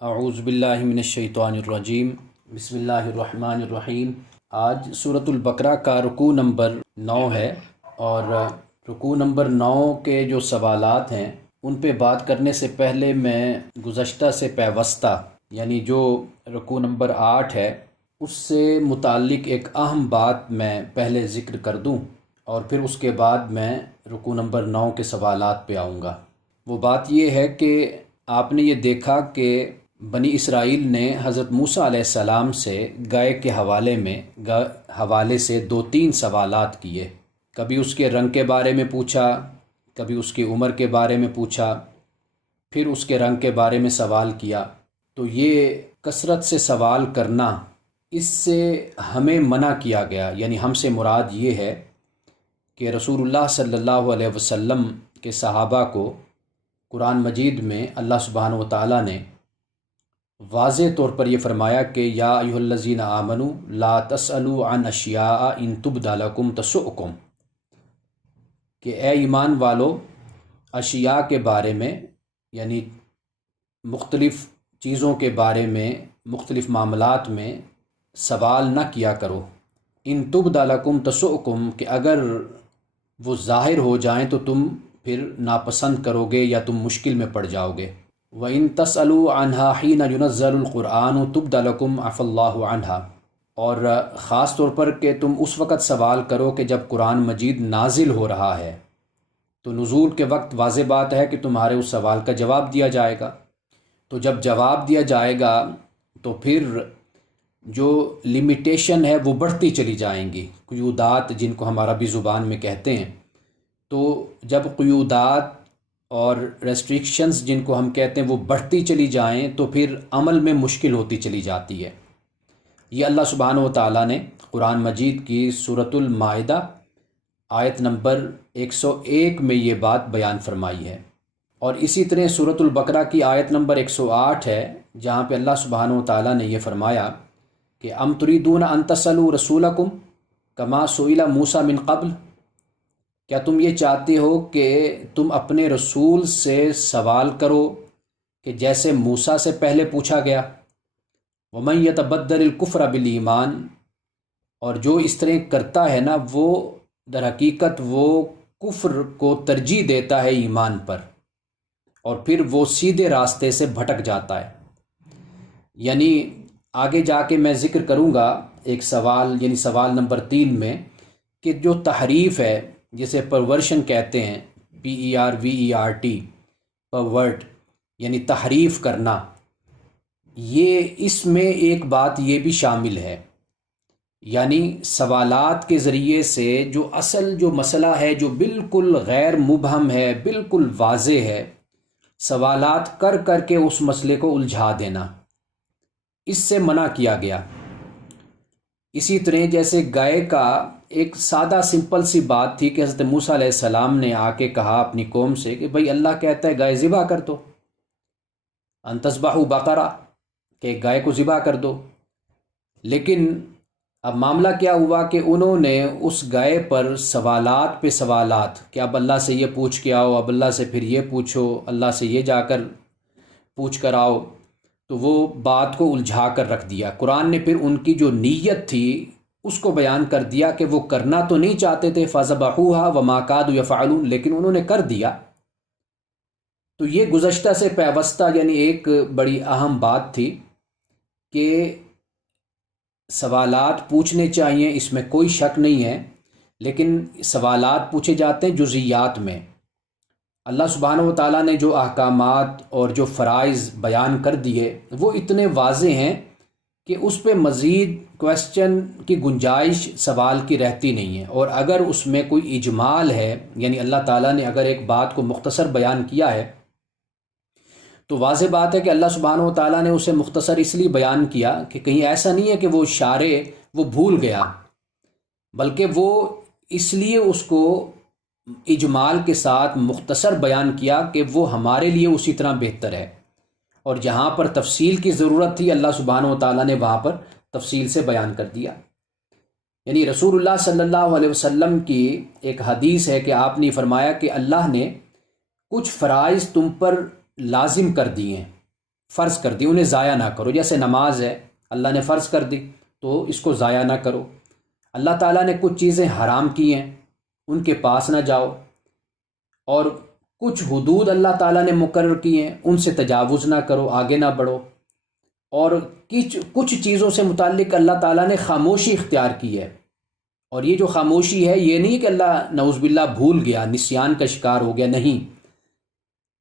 اعوذ باللہ من الشیطان الرجیم، بسم اللہ الرحمن الرحیم۔ آج سورۃ البقرہ کا رکوع نمبر 9 ہے، اور رکوع نمبر 9 کے جو سوالات ہیں ان پہ بات کرنے سے پہلے میں گزشتہ سے پیوستہ یعنی جو رکوع نمبر 8 ہے اس سے متعلق ایک اہم بات میں پہلے ذکر کر دوں، اور پھر اس کے بعد میں رکوع نمبر 9 کے سوالات پہ آؤں گا۔ وہ بات یہ ہے کہ آپ نے یہ دیکھا کہ بنی اسرائیل نے حضرت موسیٰ علیہ السلام سے گائے کے حوالے سے 2-3 سوالات کیے۔ کبھی اس کے رنگ کے بارے میں پوچھا، کبھی اس کی عمر کے بارے میں پوچھا، پھر اس کے رنگ کے بارے میں سوال کیا۔ تو یہ کثرت سے سوال کرنا، اس سے ہمیں منع کیا گیا، یعنی ہم سے مراد یہ ہے کہ رسول اللہ صلی اللہ علیہ وسلم کے صحابہ کو قرآن مجید میں اللہ سبحانہ و تعالیٰ نے واضح طور پر یہ فرمایا کہ یا ایھا الذین آمنوا لا تسألوا عن اشیاء ان تبد لکم تسؤکم، کہ اے ایمان والو اشیاء کے بارے میں، یعنی مختلف چیزوں کے بارے میں، مختلف معاملات میں سوال نہ کیا کرو۔ ان تبد لکم تسؤکم، کہ اگر وہ ظاہر ہو جائیں تو تم پھر ناپسند کرو گے یا تم مشکل میں پڑ جاؤ گے۔ وَإِن تَسْأَلُوا عَنْهَا حِينَ يُنَزَّلُ الْقُرْآنُ تُبْدَ لَكُمْ عَفَا اللَّهُ عَنْهَا، اور خاص طور پر کہ تم اس وقت سوال کرو کہ جب قرآن مجید نازل ہو رہا ہے، تو نزول کے وقت واضح بات ہے کہ تمہارے اس سوال کا جواب دیا جائے گا۔ تو جب جواب دیا جائے گا تو پھر جو لمیٹیشن ہے وہ بڑھتی چلی جائیں گی، قیودات جن کو ہم عربی زبان میں کہتے ہیں۔ تو جب قیودات اور ریسٹرکشنز جن کو ہم کہتے ہیں وہ بڑھتی چلی جائیں تو پھر عمل میں مشکل ہوتی چلی جاتی ہے۔ یہ اللہ سبحانہ و تعالیٰ نے قرآن مجید کی سورۃ المائدہ آیت نمبر 101 میں یہ بات بیان فرمائی ہے، اور اسی طرح سورۃ البقرہ کی آیت نمبر 108 ہے جہاں پہ اللہ سبحانہ و تعالیٰ نے یہ فرمایا کہ ام تریدون ان تسألوا رسولکم کما سئل موسیٰ من قبل، کیا تم یہ چاہتے ہو کہ تم اپنے رسول سے سوال کرو کہ جیسے موسیٰ سے پہلے پوچھا گیا؟ وَمَن يَتَبَدَّلِ الْكُفْرَ بِالْإِيمَانِ، اور جو اس طرح کرتا ہے نا وہ در حقیقت وہ کفر کو ترجیح دیتا ہے ایمان پر، اور پھر وہ سیدھے راستے سے بھٹک جاتا ہے۔ یعنی آگے جا کے میں ذکر کروں گا ایک سوال، یعنی سوال نمبر 3 میں، کہ جو تحریف ہے جسے پرورشن کہتے ہیں، PERVERT، پرورٹ یعنی تحریف کرنا، یہ اس میں ایک بات یہ بھی شامل ہے، یعنی سوالات کے ذریعے سے جو اصل جو مسئلہ ہے جو بالکل غیر مبہم ہے، بالکل واضح ہے، سوالات کر کر کے اس مسئلے کو الجھا دینا، اس سے منع کیا گیا۔ اسی طرح جیسے گائے کا ایک سادہ سمپل سی بات تھی کہ حضرت موسیٰ علیہ السلام نے آ کے کہا اپنی قوم سے کہ بھئی اللہ کہتا ہے گائے ذبح کر دو، ان تذبحوا بقرہ، کہ گائے کو ذبح کر دو۔ لیکن اب معاملہ کیا ہوا کہ انہوں نے اس گائے پر سوالات پہ سوالات، کہ اب اللہ سے یہ پوچھ کے آؤ، اب اللہ سے پھر یہ پوچھو، اللہ سے یہ جا کر پوچھ کر آؤ، تو وہ بات کو الجھا کر رکھ دیا۔ قرآن نے پھر ان کی جو نیت تھی اس کو بیان کر دیا کہ وہ کرنا تو نہیں چاہتے تھے، فَذَبَحُوهَا وَمَا كَادُوا يَفْعَلُونَ، لیکن انہوں نے کر دیا۔ تو یہ گزشتہ سے پیوستہ یعنی ایک بڑی اہم بات تھی کہ سوالات پوچھنے چاہیے، اس میں کوئی شک نہیں ہے، لیکن سوالات پوچھے جاتے ہیں جزئیات میں۔ اللہ سبحانہ و تعالیٰ نے جو احکامات اور جو فرائض بیان کر دیے وہ اتنے واضح ہیں کہ اس پہ مزید کویسچن کی گنجائش سوال کی رہتی نہیں ہے۔ اور اگر اس میں کوئی اجمال ہے، یعنی اللہ تعالیٰ نے اگر ایک بات کو مختصر بیان کیا ہے تو واضح بات ہے کہ اللہ سبحانہ و تعالیٰ نے اسے مختصر اس لیے بیان کیا کہ کہیں ایسا نہیں ہے کہ وہ شارع وہ بھول گیا، بلکہ وہ اس لیے اس کو اجمال کے ساتھ مختصر بیان کیا کہ وہ ہمارے لیے اسی طرح بہتر ہے، اور جہاں پر تفصیل کی ضرورت تھی اللہ سبحانہ و تعالیٰ نے وہاں پر تفصیل سے بیان کر دیا۔ یعنی رسول اللہ صلی اللہ علیہ وسلم کی ایک حدیث ہے کہ آپ نے فرمایا کہ اللہ نے کچھ فرائض تم پر لازم کر دیے ہیں، فرض کر دی انہیں ضائع نہ کرو. جیسے نماز ہے اللہ نے فرض کر دی تو اس کو ضائع نہ کرو. اللہ تعالیٰ نے کچھ چیزیں حرام کی ہیں ان کے پاس نہ جاؤ، اور کچھ حدود اللہ تعالیٰ نے مقرر کی ہیں ان سے تجاوز نہ کرو، آگے نہ بڑھو. اور کچھ چیزوں سے متعلق اللہ تعالیٰ نے خاموشی اختیار کی ہے، اور یہ جو خاموشی ہے یہ نہیں کہ اللہ نعوذ باللہ بھول گیا، نسیان کا شکار ہو گیا، نہیں،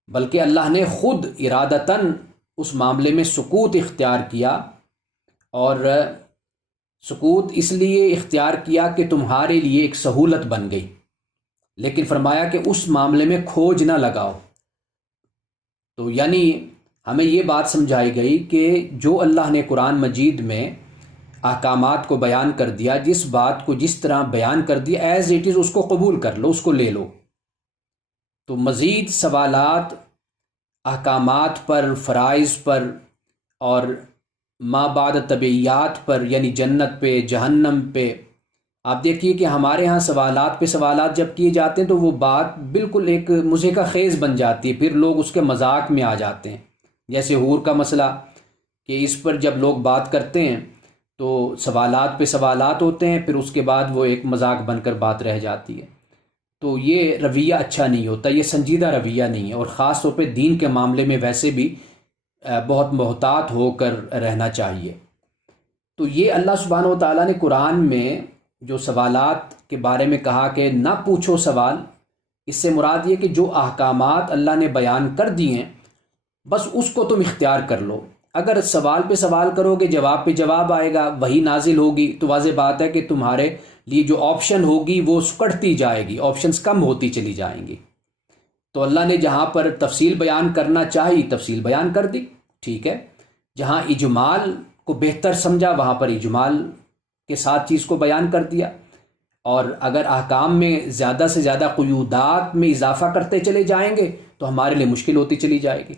بلکہ اللہ نے خود ارادتاً اس معاملے میں سکوت اختیار کیا. اور سکوت اس لیے اختیار کیا کہ تمہارے لیے ایک سہولت بن گئی، لیکن فرمایا کہ اس معاملے میں کھوج نہ لگاؤ. تو یعنی ہمیں یہ بات سمجھائی گئی کہ جو اللہ نے قرآن مجید میں احکامات کو بیان کر دیا، جس بات کو جس طرح بیان کر دیا ایز اٹ از اس کو قبول کر لو، اس کو لے لو. تو مزید سوالات احکامات پر، فرائض پر اور ما بعد طبعیات پر، یعنی جنت پہ، جہنم پہ، آپ دیکھیے کہ ہمارے ہاں سوالات پہ سوالات جب کیے جاتے ہیں تو وہ بات بالکل ایک مزے کا خیز بن جاتی ہے، پھر لوگ اس کے مذاق میں آ جاتے ہیں. جیسے حور کا مسئلہ کہ اس پر جب لوگ بات کرتے ہیں تو سوالات پہ سوالات ہوتے ہیں، پھر اس کے بعد وہ ایک مذاق بن کر بات رہ جاتی ہے. تو یہ رویہ اچھا نہیں ہوتا، یہ سنجیدہ رویہ نہیں ہے، اور خاص طور پہ دین کے معاملے میں ویسے بھی بہت محتاط ہو کر رہنا چاہیے. تو یہ اللہ سبحانہ و تعالیٰ نے قرآن میں جو سوالات کے بارے میں کہا کہ نہ پوچھو سوال، اس سے مراد یہ کہ جو احکامات اللہ نے بیان کر دی ہیں بس اس کو تم اختیار کر لو. اگر سوال پہ سوال کرو گے، جواب پہ جواب آئے گا، وہی نازل ہوگی، تو واضح بات ہے کہ تمہارے لیے جو آپشن ہوگی وہ سکڑتی جائے گی، آپشنز کم ہوتی چلی جائیں گی. تو اللہ نے جہاں پر تفصیل بیان کرنا چاہی تفصیل بیان کر دی، ٹھیک ہے. جہاں اجمال کو بہتر سمجھا وہاں پر اجمال کے ساتھ چیز کو بیان کر دیا. اور اگر احکام میں زیادہ سے زیادہ قیودات میں اضافہ کرتے چلے جائیں گے تو ہمارے لیے مشکل ہوتی چلی جائے گی.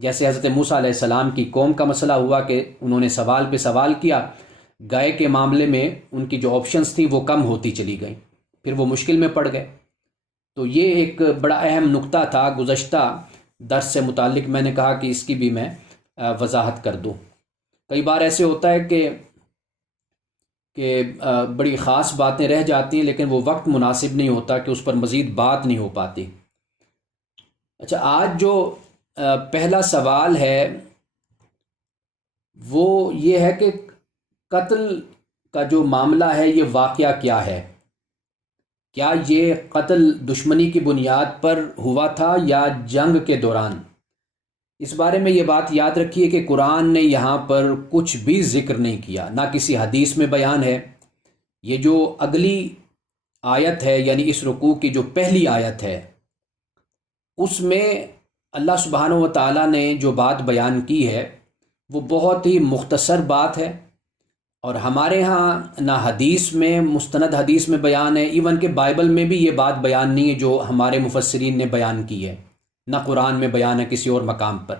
جیسے حضرت موسیٰ علیہ السلام کی قوم کا مسئلہ ہوا کہ انہوں نے سوال پہ سوال کیا، گائے کے معاملے میں ان کی جو آپشنز تھی وہ کم ہوتی چلی گئیں، پھر وہ مشکل میں پڑ گئے. تو یہ ایک بڑا اہم نقطہ تھا. گزشتہ درس سے متعلق میں نے کہا کہ اس کی بھی میں وضاحت کر دوں. کئی بار ایسے ہوتا ہے کہ بڑی خاص باتیں رہ جاتی ہیں لیکن وہ وقت مناسب نہیں ہوتا کہ اس پر مزید بات نہیں ہو پاتی. اچھا، آج جو پہلا سوال ہے وہ یہ ہے کہ قتل کا جو معاملہ ہے یہ واقعہ کیا ہے؟ کیا یہ قتل دشمنی کی بنیاد پر ہوا تھا یا جنگ کے دوران؟ اس بارے میں یہ بات یاد رکھیے کہ قرآن نے یہاں پر کچھ بھی ذکر نہیں کیا، نہ کسی حدیث میں بیان ہے. یہ جو اگلی آیت ہے یعنی اس رکوع کی جو پہلی آیت ہے اس میں اللہ سبحانہ و تعالیٰ نے جو بات بیان کی ہے وہ بہت ہی مختصر بات ہے، اور ہمارے ہاں نہ حدیث میں مستند حدیث میں بیان ہے، ایون کہ بائبل میں بھی یہ بات بیان نہیں ہے جو ہمارے مفسرین نے بیان کی ہے، نہ قرآن میں بیان ہے کسی اور مقام پر.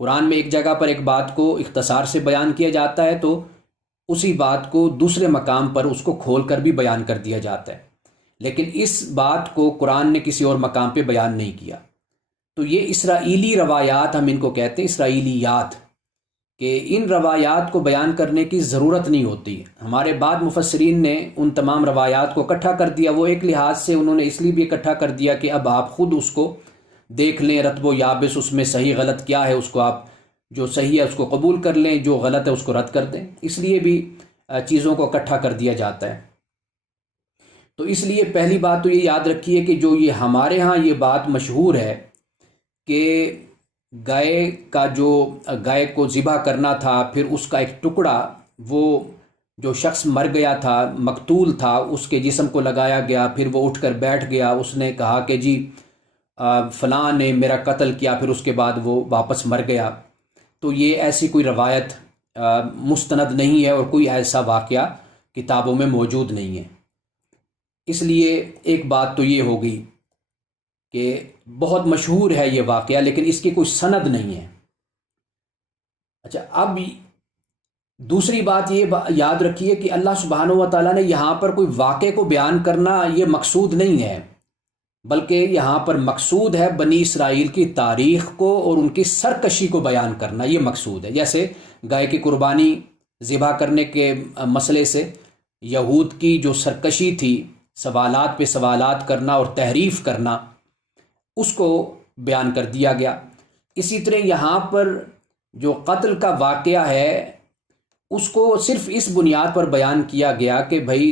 قرآن میں ایک جگہ پر ایک بات کو اختصار سے بیان کیا جاتا ہے تو اسی بات کو دوسرے مقام پر اس کو کھول کر بھی بیان کر دیا جاتا ہے، لیکن اس بات کو قرآن نے کسی اور مقام پہ بیان نہیں کیا. تو یہ اسرائیلی روایات ہم ان کو کہتے ہیں، اسرائیلیات، کہ ان روایات کو بیان کرنے کی ضرورت نہیں ہوتی. ہمارے بعد مفسرین نے ان تمام روایات کو اکٹھا کر دیا. وہ ایک لحاظ سے انہوں نے اس لیے بھی اکٹھا کر دیا کہ اب آپ خود اس کو دیکھ لیں رتب و یابس، اس میں صحیح غلط کیا ہے، اس کو آپ جو صحیح ہے اس کو قبول کر لیں، جو غلط ہے اس کو رد کر دیں. اس لیے بھی چیزوں کو اکٹھا کر دیا جاتا ہے. تو اس لیے پہلی بات تو یہ یاد رکھیے کہ جو یہ ہمارے ہاں یہ بات مشہور ہے کہ گائے کو ذبح کرنا تھا، پھر اس کا ایک ٹکڑا وہ جو شخص مر گیا تھا، مقتول تھا، اس کے جسم کو لگایا گیا، پھر وہ اٹھ کر بیٹھ گیا، اس نے کہا کہ جی فلاں نے میرا قتل کیا، پھر اس کے بعد وہ واپس مر گیا. تو یہ ایسی کوئی روایت مستند نہیں ہے اور کوئی ایسا واقعہ کتابوں میں موجود نہیں ہے. اس لیے ایک بات تو یہ ہوگی کہ بہت مشہور ہے یہ واقعہ لیکن اس کی کوئی سند نہیں ہے. اچھا، اب دوسری بات یہ یاد رکھیے کہ اللہ سبحانہ و تعالیٰ نے یہاں پر کوئی واقعے کو بیان کرنا یہ مقصود نہیں ہے. بلکہ یہاں پر مقصود ہے بنی اسرائیل کی تاریخ کو اور ان کی سرکشی کو بیان کرنا، یہ مقصود ہے۔ جیسے گائے کی قربانی ذبح کرنے کے مسئلے سے یہود کی جو سرکشی تھی، سوالات پہ سوالات کرنا اور تحریف کرنا، اس کو بیان کر دیا گیا۔ اسی طرح یہاں پر جو قتل کا واقعہ ہے اس کو صرف اس بنیاد پر بیان کیا گیا کہ بھائی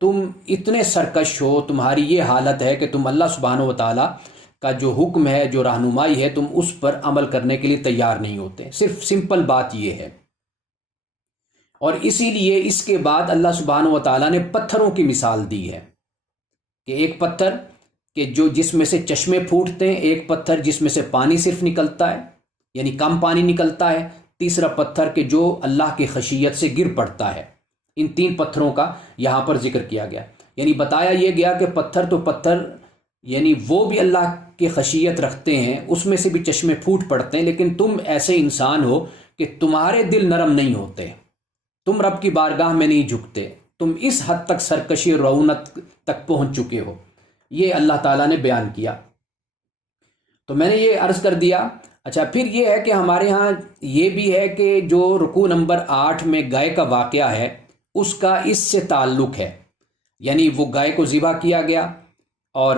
تم اتنے سرکش ہو، تمہاری یہ حالت ہے کہ تم اللہ سبحانہ و تعالیٰ کا جو حکم ہے، جو رہنمائی ہے، تم اس پر عمل کرنے کے لیے تیار نہیں ہوتے۔ صرف سمپل بات یہ ہے۔ اور اسی لیے اس کے بعد اللہ سبحانہ و تعالیٰ نے پتھروں کی مثال دی ہے کہ ایک پتھر کہ جس میں سے چشمے پھوٹتے ہیں، ایک پتھر جس میں سے پانی صرف نکلتا ہے، یعنی کم پانی نکلتا ہے، تیسرا پتھر کہ جو اللہ کی خشیت سے گر پڑتا ہے۔ ان تین پتھروں کا یہاں پر ذکر کیا گیا، یعنی بتایا یہ گیا کہ پتھر تو پتھر، یعنی وہ بھی اللہ کی خشیت رکھتے ہیں، اس میں سے بھی چشمے پھوٹ پڑتے ہیں، لیکن تم ایسے انسان ہو کہ تمہارے دل نرم نہیں ہوتے، تم رب کی بارگاہ میں نہیں جھکتے، تم اس حد تک سرکشی اور رعونت تک پہنچ چکے ہو۔ یہ اللہ تعالیٰ نے بیان کیا۔ تو میں نے یہ عرض کر دیا۔ اچھا، پھر یہ ہے کہ ہمارے ہاں یہ بھی ہے کہ جو رکوع نمبر 8 میں گائے کا واقعہ ہے اس کا اس سے تعلق ہے، یعنی وہ گائے کو ذبح کیا گیا، اور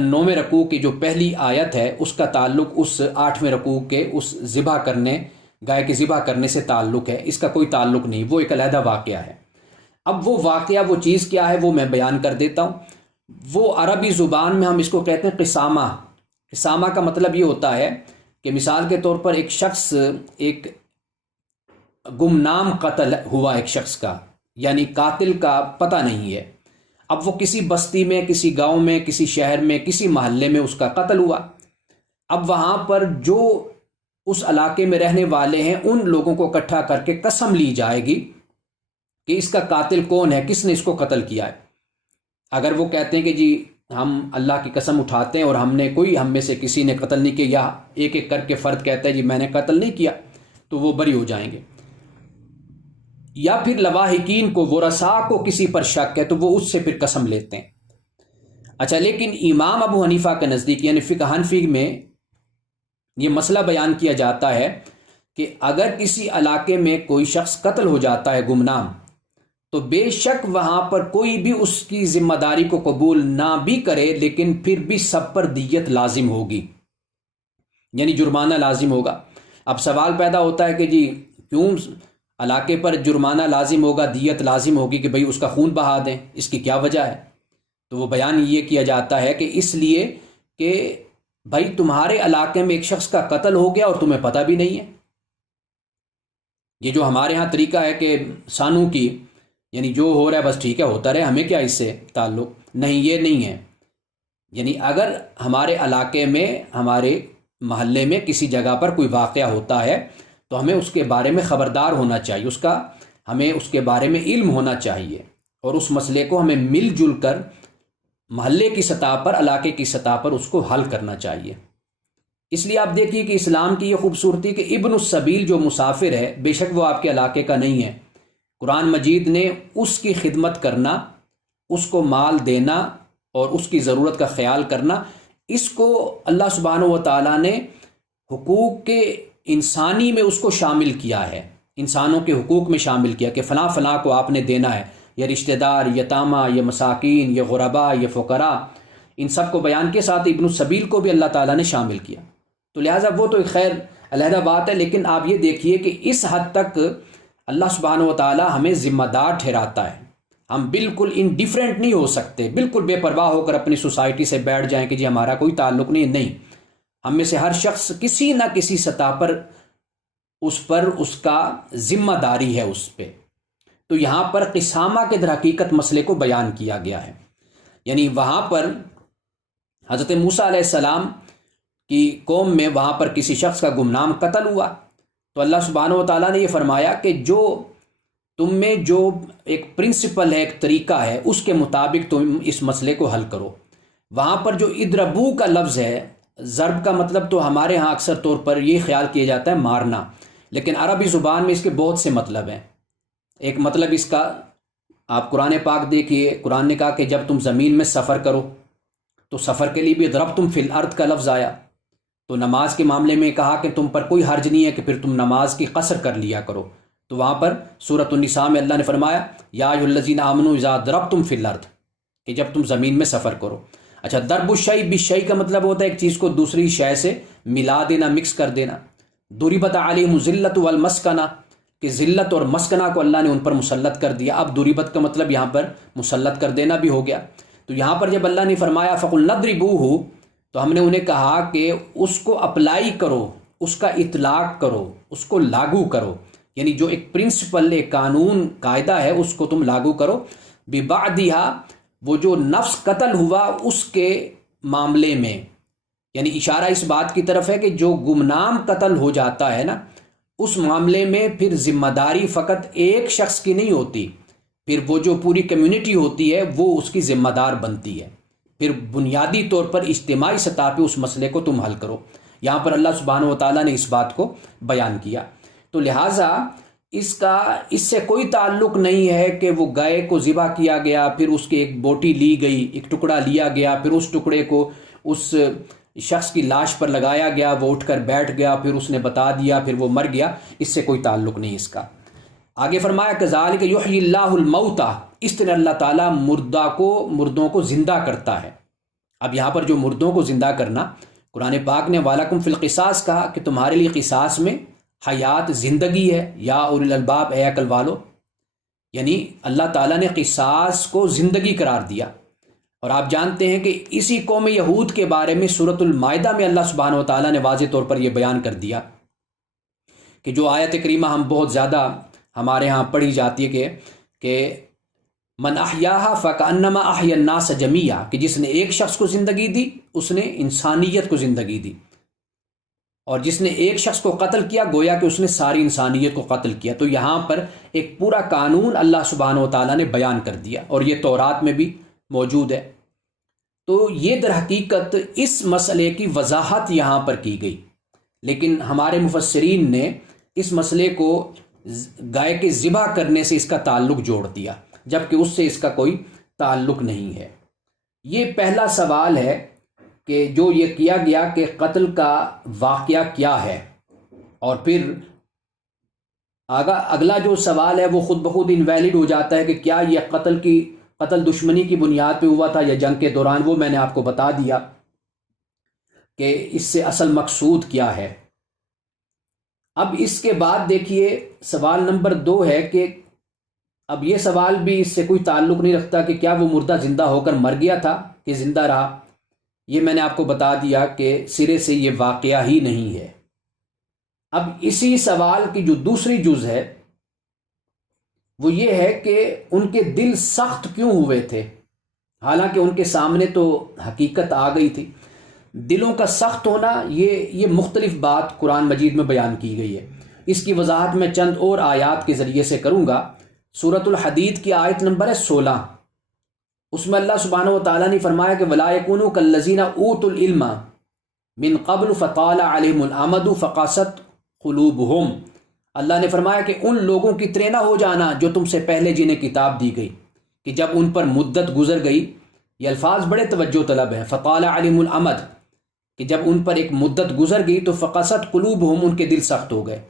9ویں رکوع کی جو پہلی آیت ہے اس کا تعلق اس 8ویں رکوع کے اس ذبح کرنے، گائے کے ذبح کرنے سے تعلق ہے۔ اس کا کوئی تعلق نہیں، وہ ایک علیحدہ واقعہ ہے۔ اب وہ واقعہ، وہ چیز کیا ہے، وہ میں بیان کر دیتا ہوں۔ وہ عربی زبان میں ہم اس کو کہتے ہیں قسامہ۔ قسامہ کا مطلب یہ ہوتا ہے کہ مثال کے طور پر ایک شخص، ایک گمنام قتل ہوا ایک شخص کا، یعنی قاتل کا پتہ نہیں ہے۔ اب وہ کسی بستی میں، کسی گاؤں میں، کسی شہر میں، کسی محلے میں اس کا قتل ہوا۔ اب وہاں پر جو اس علاقے میں رہنے والے ہیں ان لوگوں کو اکٹھا کر کے قسم لی جائے گی کہ اس کا قاتل کون ہے، کس نے اس کو قتل کیا ہے۔ اگر وہ کہتے ہیں کہ جی ہم اللہ کی قسم اٹھاتے ہیں اور ہم میں سے کسی نے قتل نہیں کیا، یا ایک ایک کر کے فرد کہتا ہے جی میں نے قتل نہیں کیا، تو وہ بری ہو جائیں گے۔ یا پھر لواحقین کو، ورثاء کو کسی پر شک ہے تو وہ اس سے پھر قسم لیتے ہیں۔ اچھا، لیکن امام ابو حنیفہ کے نزدیک، یعنی فقہ حنفی میں یہ مسئلہ بیان کیا جاتا ہے کہ اگر کسی علاقے میں کوئی شخص قتل ہو جاتا ہے گمنام، تو بے شک وہاں پر کوئی بھی اس کی ذمہ داری کو قبول نہ بھی کرے، لیکن پھر بھی سب پر دیت لازم ہوگی، یعنی جرمانہ لازم ہوگا۔ اب سوال پیدا ہوتا ہے کہ جی کیوں علاقے پر جرمانہ لازم ہوگا، دیت لازم ہوگی کہ بھئی اس کا خون بہا دیں، اس کی کیا وجہ ہے؟ تو وہ بیان یہ کیا جاتا ہے کہ اس لیے کہ بھائی تمہارے علاقے میں ایک شخص کا قتل ہو گیا اور تمہیں پتہ بھی نہیں ہے۔ یہ جو ہمارے ہاں طریقہ ہے کہ سانوں کی، یعنی جو ہو رہا ہے بس ٹھیک ہے ہوتا رہے، ہمیں کیا اس سے تعلق، نہیں، یہ نہیں ہے۔ یعنی اگر ہمارے علاقے میں، ہمارے محلے میں کسی جگہ پر کوئی واقعہ ہوتا ہے تو ہمیں اس کے بارے میں خبردار ہونا چاہیے، ہمیں اس کے بارے میں علم ہونا چاہیے، اور اس مسئلے کو ہمیں مل جل کر محلے کی سطح پر، علاقے کی سطح پر اس کو حل کرنا چاہیے۔ اس لیے آپ دیکھیے کہ اسلام کی یہ خوبصورتی کہ ابن السبیل جو مسافر ہے، بے شک وہ آپ کے علاقے کا نہیں ہے، قرآن مجید نے اس کی خدمت کرنا، اس کو مال دینا اور اس کی ضرورت کا خیال کرنا، اس کو اللہ سبحانہ و تعالیٰ نے حقوق کے انسانی میں اس کو شامل کیا ہے، انسانوں کے حقوق میں شامل کیا کہ فلاں فلاں کو آپ نے دینا ہے، یہ رشتہ دار، یتامہ، یہ مساکین، یہ غربا، یہ فقراء، ان سب کو بیان کے ساتھ ابن السبیل کو بھی اللہ تعالیٰ نے شامل کیا۔ تو لہٰذا وہ تو ایک خیر علیحدہ بات ہے، لیکن آپ یہ دیکھیے کہ اس حد تک اللہ سبحانہ و تعالیٰ ہمیں ذمہ دار ٹھہراتا ہے۔ ہم بالکل انڈیفرنٹ نہیں ہو سکتے، بالکل بے پرواہ ہو کر اپنی سوسائٹی سے بیٹھ جائیں کہ جی ہمارا کوئی تعلق نہیں۔ ہم میں سے ہر شخص کسی نہ کسی سطح پر اس کا ذمہ داری ہے اس پہ۔ تو یہاں پر قسامہ کے در حقیقت مسئلے کو بیان کیا گیا ہے، یعنی وہاں پر حضرت موسیٰ علیہ السلام کی قوم میں وہاں پر کسی شخص کا گمنام قتل ہوا، تو اللہ سبحانہ و تعالیٰ نے یہ فرمایا کہ جو تم میں جو ایک پرنسپل ہے، ایک طریقہ ہے، اس کے مطابق تم اس مسئلے کو حل کرو۔ وہاں پر جو اضربو کا لفظ ہے، ضرب کا مطلب تو ہمارے ہاں اکثر طور پر یہ خیال کیا جاتا ہے مارنا، لیکن عربی زبان میں اس کے بہت سے مطلب ہیں۔ ایک مطلب اس کا آپ قرآن پاک دیکھیے، قرآن نے کہا کہ جب تم زمین میں سفر کرو تو سفر کے لیے بھی ضربتم فی الارض کا لفظ آیا. تو نماز کے معاملے میں کہا کہ تم پر کوئی حرج نہیں ہے کہ پھر تم نماز کی قصر کر لیا کرو. تو وہاں پر سورۃ النساء میں اللہ نے فرمایا یا ایھا الذین آمنوا اذا ضربتم فی الارض، کہ جب تم زمین میں سفر کرو. اچھا، ضرب الشیء بالشیء کا مطلب ہوتا ہے ایک چیز کو دوسری شے سے ملا دینا، مکس کر دینا. ضربت علیہم الذلۃ والمسکنہ، کہ ذلت اور مسکنہ کو اللہ نے ان پر مسلط کر دیا. اب ضربت کا مطلب یہاں پر مسلط کر دینا بھی ہو گیا. تو یہاں پر جب اللہ نے فرمایا فقلنا اضربوہ، تو ہم نے انہیں کہا کہ اس کو اپلائی کرو، اس کا اطلاق کرو، اس کو لاگو کرو، یعنی جو ایک پرنسپل، ایک قانون قاعدہ ہے اس کو تم لاگو کرو. ببعدھا، وہ جو نفس قتل ہوا اس کے معاملے میں، یعنی اشارہ اس بات کی طرف ہے کہ جو گمنام قتل ہو جاتا ہے نا، اس معاملے میں پھر ذمہ داری فقط ایک شخص کی نہیں ہوتی، پھر وہ جو پوری کمیونٹی ہوتی ہے وہ اس کی ذمہ دار بنتی ہے. پھر بنیادی طور پر اجتماعی سطح پہ اس مسئلے کو تم حل کرو. یہاں پر اللہ سبحانہ و تعالیٰ نے اس بات کو بیان کیا. تو لہٰذا اس سے کوئی تعلق نہیں ہے کہ وہ گائے کو ذبح کیا گیا، پھر اس کی ایک بوٹی لی گئی، ایک ٹکڑا لیا گیا، پھر اس ٹکڑے کو اس شخص کی لاش پر لگایا گیا، وہ اٹھ کر بیٹھ گیا، پھر اس نے بتا دیا، پھر وہ مر گیا. اس سے کوئی تعلق نہیں اس کا. آگے فرمایا کذالک یحیی اللہ الموتى، اس طرح اللہ تعالیٰ مردوں کو زندہ کرتا ہے. اب یہاں پر جو مردوں کو زندہ کرنا، قرآن پاک نے وَلَکُمْ فِی الْقِصَاص کہا کہ تمہارے لیے قصاص میں حیات، زندگی ہے. یا اولی الالباب، اے عقل والو، یعنی اللہ تعالیٰ نے قصاص کو زندگی قرار دیا. اور آپ جانتے ہیں کہ اسی قوم یہود کے بارے میں سورۃ المائدہ میں اللہ سبحانہ و تعالیٰ نے واضح طور پر یہ بیان کر دیا کہ جو آیت کریمہ ہم بہت زیادہ ہمارے ہاں پڑھی جاتی ہے کہ من احیاہا فکأنما احیا الناس جمیعا، کہ جس نے ایک شخص کو زندگی دی اس نے انسانیت کو زندگی دی، اور جس نے ایک شخص کو قتل کیا گویا کہ اس نے ساری انسانیت کو قتل کیا. تو یہاں پر ایک پورا قانون اللہ سبحانہ و تعالیٰ نے بیان کر دیا، اور یہ تورات میں بھی موجود ہے. تو یہ در حقیقت اس مسئلے کی وضاحت یہاں پر کی گئی. لیکن ہمارے مفسرین نے اس مسئلے کو گائے کے ذبح کرنے سے اس کا تعلق جوڑ دیا، جبکہ اس سے اس کا کوئی تعلق نہیں ہے. یہ پہلا سوال ہے کہ جو یہ کیا گیا کہ قتل کا واقعہ کیا ہے. اور پھر اگلا جو سوال ہے وہ خود بخود انویلڈ ہو جاتا ہے کہ کیا یہ قتل دشمنی کی بنیاد پہ ہوا تھا یا جنگ کے دوران. وہ میں نے آپ کو بتا دیا کہ اس سے اصل مقصود کیا ہے. اب اس کے بعد دیکھیے سوال نمبر 2 ہے کہ اب یہ سوال بھی اس سے کوئی تعلق نہیں رکھتا کہ کیا وہ مردہ زندہ ہو کر مر گیا تھا کہ زندہ رہا. یہ میں نے آپ کو بتا دیا کہ سرے سے یہ واقعہ ہی نہیں ہے. اب اسی سوال کی جو دوسری جز ہے وہ یہ ہے کہ ان کے دل سخت کیوں ہوئے تھے، حالانکہ ان کے سامنے تو حقیقت آ گئی تھی. دلوں کا سخت ہونا یہ مختلف بات قرآن مجید میں بیان کی گئی ہے. اس کی وضاحت میں چند اور آیات کے ذریعے سے کروں گا. سورۃ الحدید کی آیت نمبر ہے 16. اس میں اللہ سبحانہ و تعالیٰ نے فرمایا کہ وَلَا يَكُونُوا كَالَّذِينَ أُوتُوا الْعِلْمَ مِنْ قَبْلُ فَطَالَ عَلَيْهِمُ الْأَمَدُ فَقَاسَتْ قُلُوبُهُمْ. اللہ نے فرمایا کہ ان لوگوں کی طرح نہ ہو جانا جو تم سے پہلے جنہیں کتاب دی گئی، کہ جب ان پر مدت گزر گئی. یہ الفاظ بڑے توجہ طلب ہیں. فَطَالَ عَلَيْهِمُ الْأَمَدُ، کہ جب ان پر ایک مدت گزر گئی تو فَقَاسَتْ قُلُوبُهُمْ، ان کے دل سخت ہو گئے.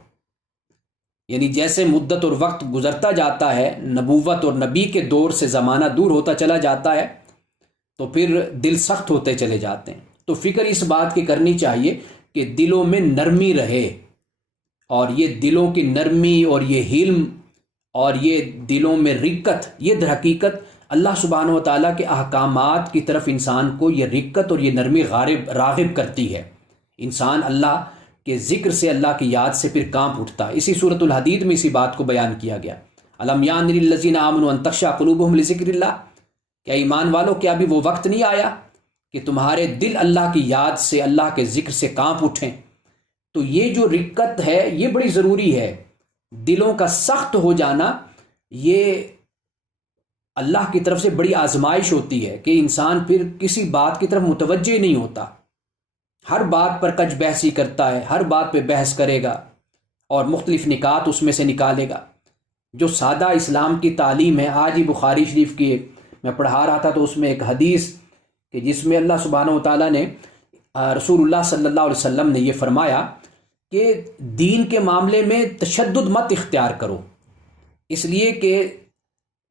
یعنی جیسے مدت اور وقت گزرتا جاتا ہے، نبوت اور نبی کے دور سے زمانہ دور ہوتا چلا جاتا ہے، تو پھر دل سخت ہوتے چلے جاتے ہیں. تو فکر اس بات کی کرنی چاہیے کہ دلوں میں نرمی رہے، اور یہ دلوں کی نرمی اور یہ حلم اور یہ دلوں میں رقت، یہ در حقیقت اللہ سبحانہ و تعالیٰ کے احکامات کی طرف انسان کو یہ رقت اور یہ نرمی راغب کرتی ہے. انسان اللہ کہ ذکر سے، اللہ کی یاد سے پھر کانپ اٹھتا. اسی سورۃ الحدید میں اسی بات کو بیان کیا گیا. الم یعن للذین آمنوا ان تخشع قلوبهم لذکر اللہ، کیا ایمان والو کیا ابھی وہ وقت نہیں آیا کہ تمہارے دل اللہ کی یاد سے، اللہ کے ذکر سے کانپ اٹھیں. تو یہ جو رقت ہے یہ بڑی ضروری ہے. دلوں کا سخت ہو جانا یہ اللہ کی طرف سے بڑی آزمائش ہوتی ہے کہ انسان پھر کسی بات کی طرف متوجہ نہیں ہوتا، ہر بات پر کج بحثی کرتا ہے، ہر بات پہ بحث کرے گا اور مختلف نکات اس میں سے نکالے گا. جو سادہ اسلام کی تعلیم ہے، آج ہی بخاری شریف کی میں پڑھا رہا تھا تو اس میں ایک حدیث کہ جس میں اللہ سبحانہ و تعالیٰ نے رسول اللہ صلی اللہ علیہ وسلم نے یہ فرمایا کہ دین کے معاملے میں تشدد مت اختیار کرو، اس لیے کہ